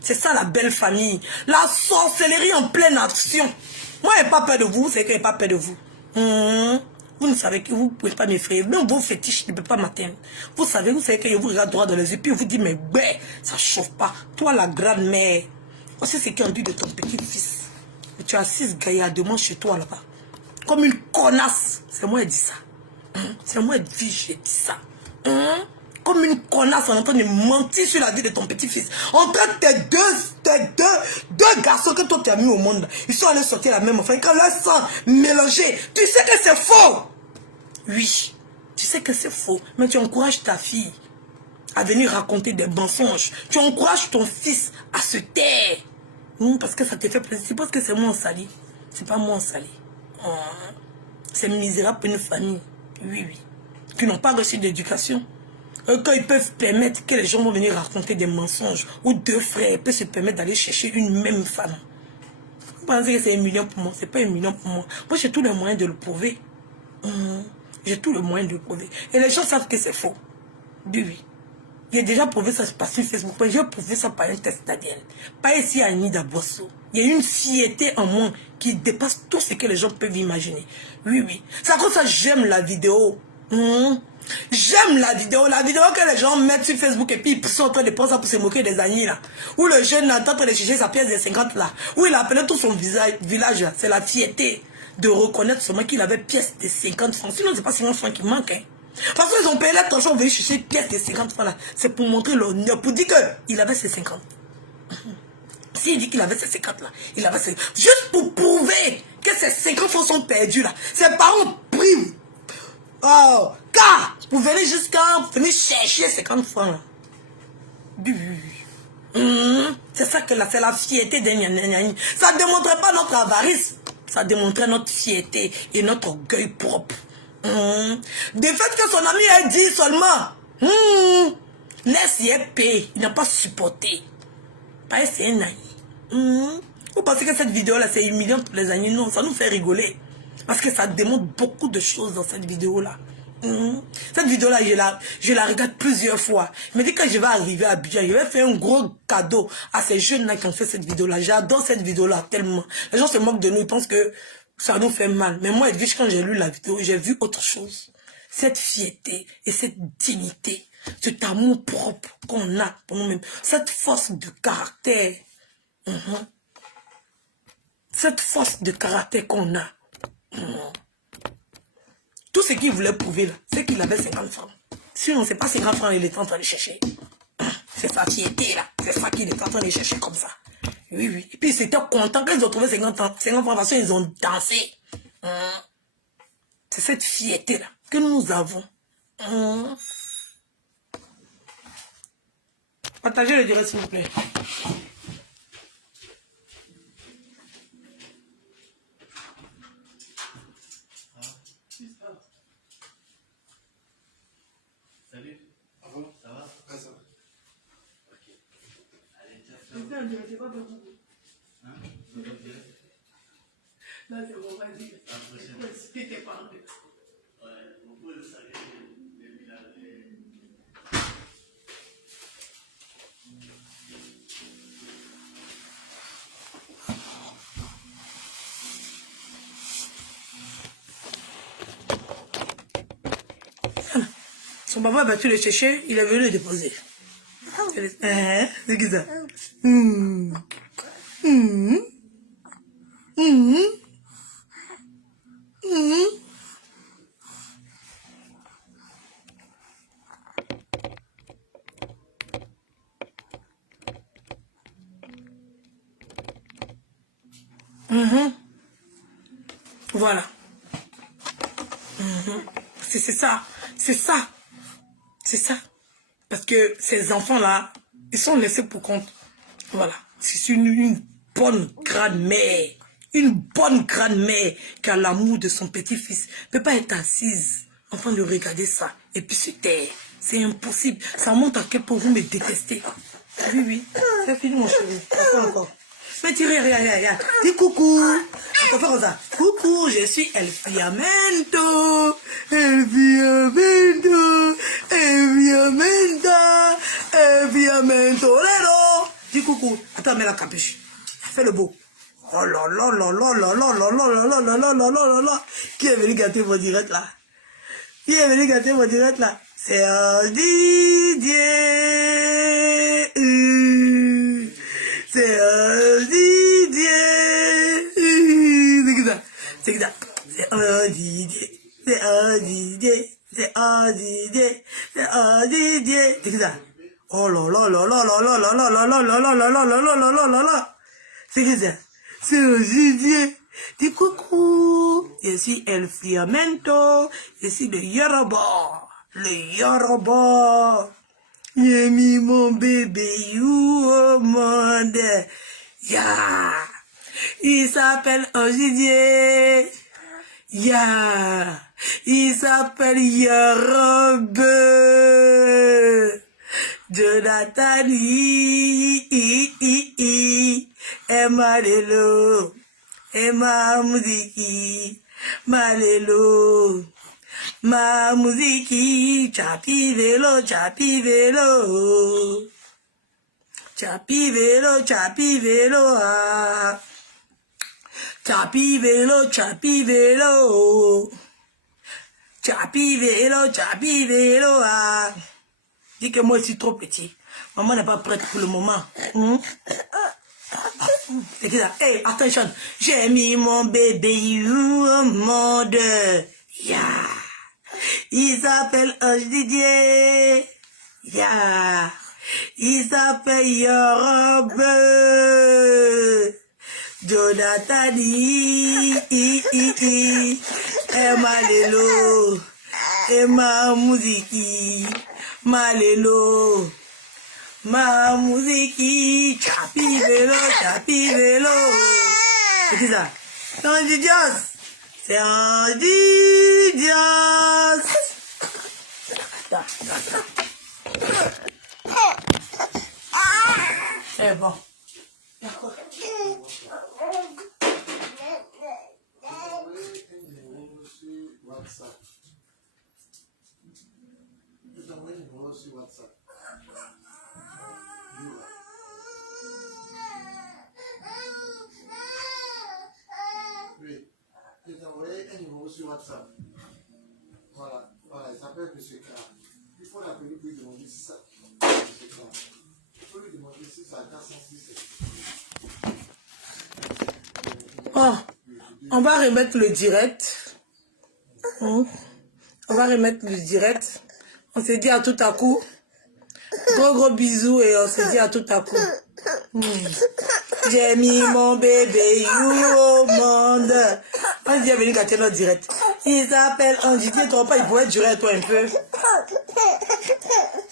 C'est ça la belle famille. La sorcellerie en pleine action. Moi, je n'ai pas peur de vous, c'est que je n'ai pas peur de vous. Vous ne savez que vous ne pouvez pas m'effrayer. Même vos fétiches ne peuvent pas m'atteindre. Vous savez que je vous regarde droit dans les yeux, puis je vous dis, mais ben, ça ne chauffe pas. Toi, la grand-mère, voici ce qu'on dit de ton petit-fils. Tu as 6 gaillards chez toi là-bas. Comme une connasse. C'est moi qui dis ça. C'est moi qui dis, j'ai dit ça. Comme une connasse en train de mentir sur la vie de ton petit-fils. En train de deux garçons que toi tu as mis au monde, ils sont allés sortir la même enfant. Quand leur sang mélangé, tu sais que c'est faux. Oui, tu sais que c'est faux. Mais tu encourages ta fille à venir raconter des mensonges. Tu encourages ton fils à se taire. Parce que ça te fait plaisir. C'est parce que c'est moi en sali. C'est pas moi en sali. C'est misérable pour une famille. Oui, oui. Qui n'ont pas reçu d'éducation. Quand ils peuvent permettre que les gens vont venir raconter des mensonges, ou 2 frères peuvent se permettre d'aller chercher une même femme. Vous pensez que c'est 1 million pour moi? C'est pas 1 million pour moi. Moi, j'ai tous les moyens de le prouver. J'ai tous les moyens de le prouver. Et les gens savent que c'est faux. Oui, oui. J'ai déjà prouvé ça par sur Facebook. J'ai prouvé ça par un test d'ADN. Pas ici à Nida Bosso. Il y a une fierté en moi qui dépasse tout ce que les gens peuvent imaginer. Oui, oui. C'est comme ça que j'aime la vidéo. J'aime la vidéo que les gens mettent sur Facebook et puis ils sont en train de prendre ça pour se moquer des amis là. Où le jeune est en train de chercher sa pièce de 50 là. Où il a appelé tout son village là. C'est la fierté de reconnaître seulement qu'il avait pièce de 50 francs. Sinon c'est pas 50 francs qui manquent. Parce qu'ils ont payé l'attention, on veut chercher une pièce de 50 francs là. C'est pour montrer l'honneur, pour dire qu'il avait ses 50. S'il dit qu'il avait ses 50 là, il avait ses... Juste pour prouver que ces 50 francs sont perdus là. Ses parents privent. Oh, car vous venez jusqu'à venir chercher 50 francs là. C'est ça que c'est la fierté des gnagnagnagne. Ça ne démontrait pas notre avarice. Ça démontrait notre fierté et notre orgueil propre. Du fait que son ami a dit seulement laisse-y payer. Il n'a pas supporté. Pas c'est un ami. Vous pensez que cette vidéo là c'est humiliant pour les amis? Non, ça nous fait rigoler. Parce que ça démontre beaucoup de choses dans cette vidéo là. Cette vidéo-là, je la regarde plusieurs fois. Je me dis que je vais arriver à Abidjan, je vais faire un gros cadeau à ces jeunes-là qui ont fait cette vidéo-là. J'adore cette vidéo-là tellement. Les gens se moquent de nous, ils pensent que ça nous fait mal. Mais moi, Edwige, quand j'ai lu la vidéo, j'ai vu autre chose. Cette fierté et cette dignité, cet amour propre qu'on a pour nous-mêmes, cette force de caractère. Cette force de caractère qu'on a. Tout ce qu'il voulait prouver là, c'est qu'il avait 50 francs. Sinon, c'est pas 50 francs qu'il était en train de chercher. C'est sa fierté là. C'est ça qu'il était en train de chercher comme ça. Oui, oui. Et puis, ils étaient contents quand ils ont trouvé 50 francs. De toute façon, ils ont dansé. C'est cette fierté là que nous avons. Partagez le direct, s'il vous plaît. Salut. Ah bon? Ça va? Ah, ça va. Ok. Allez, tiens. Hein? Là, c'est bon, vas-y. La prochaine. Ouais, on peut le saluer depuis la... Son papa a battu le chercher, il est venu le déposer. C'est qui ça? Voilà. C'est ça. C'est ça. C'est ça. Parce que ces enfants-là, ils sont laissés pour compte. Voilà. C'est une bonne grand-mère. Une bonne grand-mère qui a l'amour de son petit-fils. Ne peut pas être assise en train de regarder ça et puis se taire. C'est impossible. Ça montre à quel point vous me détestez. Oui, oui. C'est fini, mon chéri. Encore. Mais rien. Dis coucou. Encore faire comme ça. Coucou, je suis El Fiamento. El Fiamento. Dis coucou. Attends, mets la capuche. Fais le beau. Oh là là là là là là là là là là là là là là là. Qui est venu gâter vos directs là? Qui est venu gâter vos directs là? C'est un Didier. C'est un Didier. C'est que ça. C'est un Didier. C'est un Didier. C'est un Didier. C'est un Didier. C'est que ça. Oh là là là là là là là là là là là là là là là là là là là. C'est que ça. C'est un Didier. Dis coucou. Je suis El Fiamento. Je suis le Yoruba. Le Yoruba. J'ai mis mon bébé au monde. Ya. Il s'appelle Ogidier. Ya. Il s'appelle Yoruba. Jonathan. Emma Lelo. Emma Muziki. Malelo. Ma musique, chapi vélo, chapi vélo. Chapi vélo, chapi vélo, ah. Chapi vélo, chapi vélo. Chapi vélo, chapi vélo, ah. Dis que moi je suis trop petit. Maman n'est pas prête pour le moment. C'est ça. Hey, attention. J'ai mis mon bébé au monde. Yeah. Il s'appelle Ange Didier. Yeah. Il s'appelle Yoruba. Jonathan. Emma Lelo. Emma Muziki. Malelo. Ma musique. Chapi vélo, chapi vélo. C'est qui ça? C'est Ange Didier. C'est un Didier. C'est bon. D'accord. numéro sur WhatsApp. Oui, je t'ai envoyé un numéro sur WhatsApp. Voilà, voilà, il s'appelle M. K. Il faut l'appeler pour lui demander si ça. Il faut lui demander si ça a 406. Oh, on va remettre le direct. On va remettre le direct. On se dit à tout à coup. Gros bisous et on se dit à tout à coup. J'ai mis mon bébé au monde. On dit à venir gâter notre direct. Il s'appelle Angie. Toi pas, il pourrait durer toi un peu.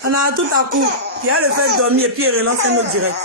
On a tout à coup. Il y a le fait de dormir et puis il relance un autre direct.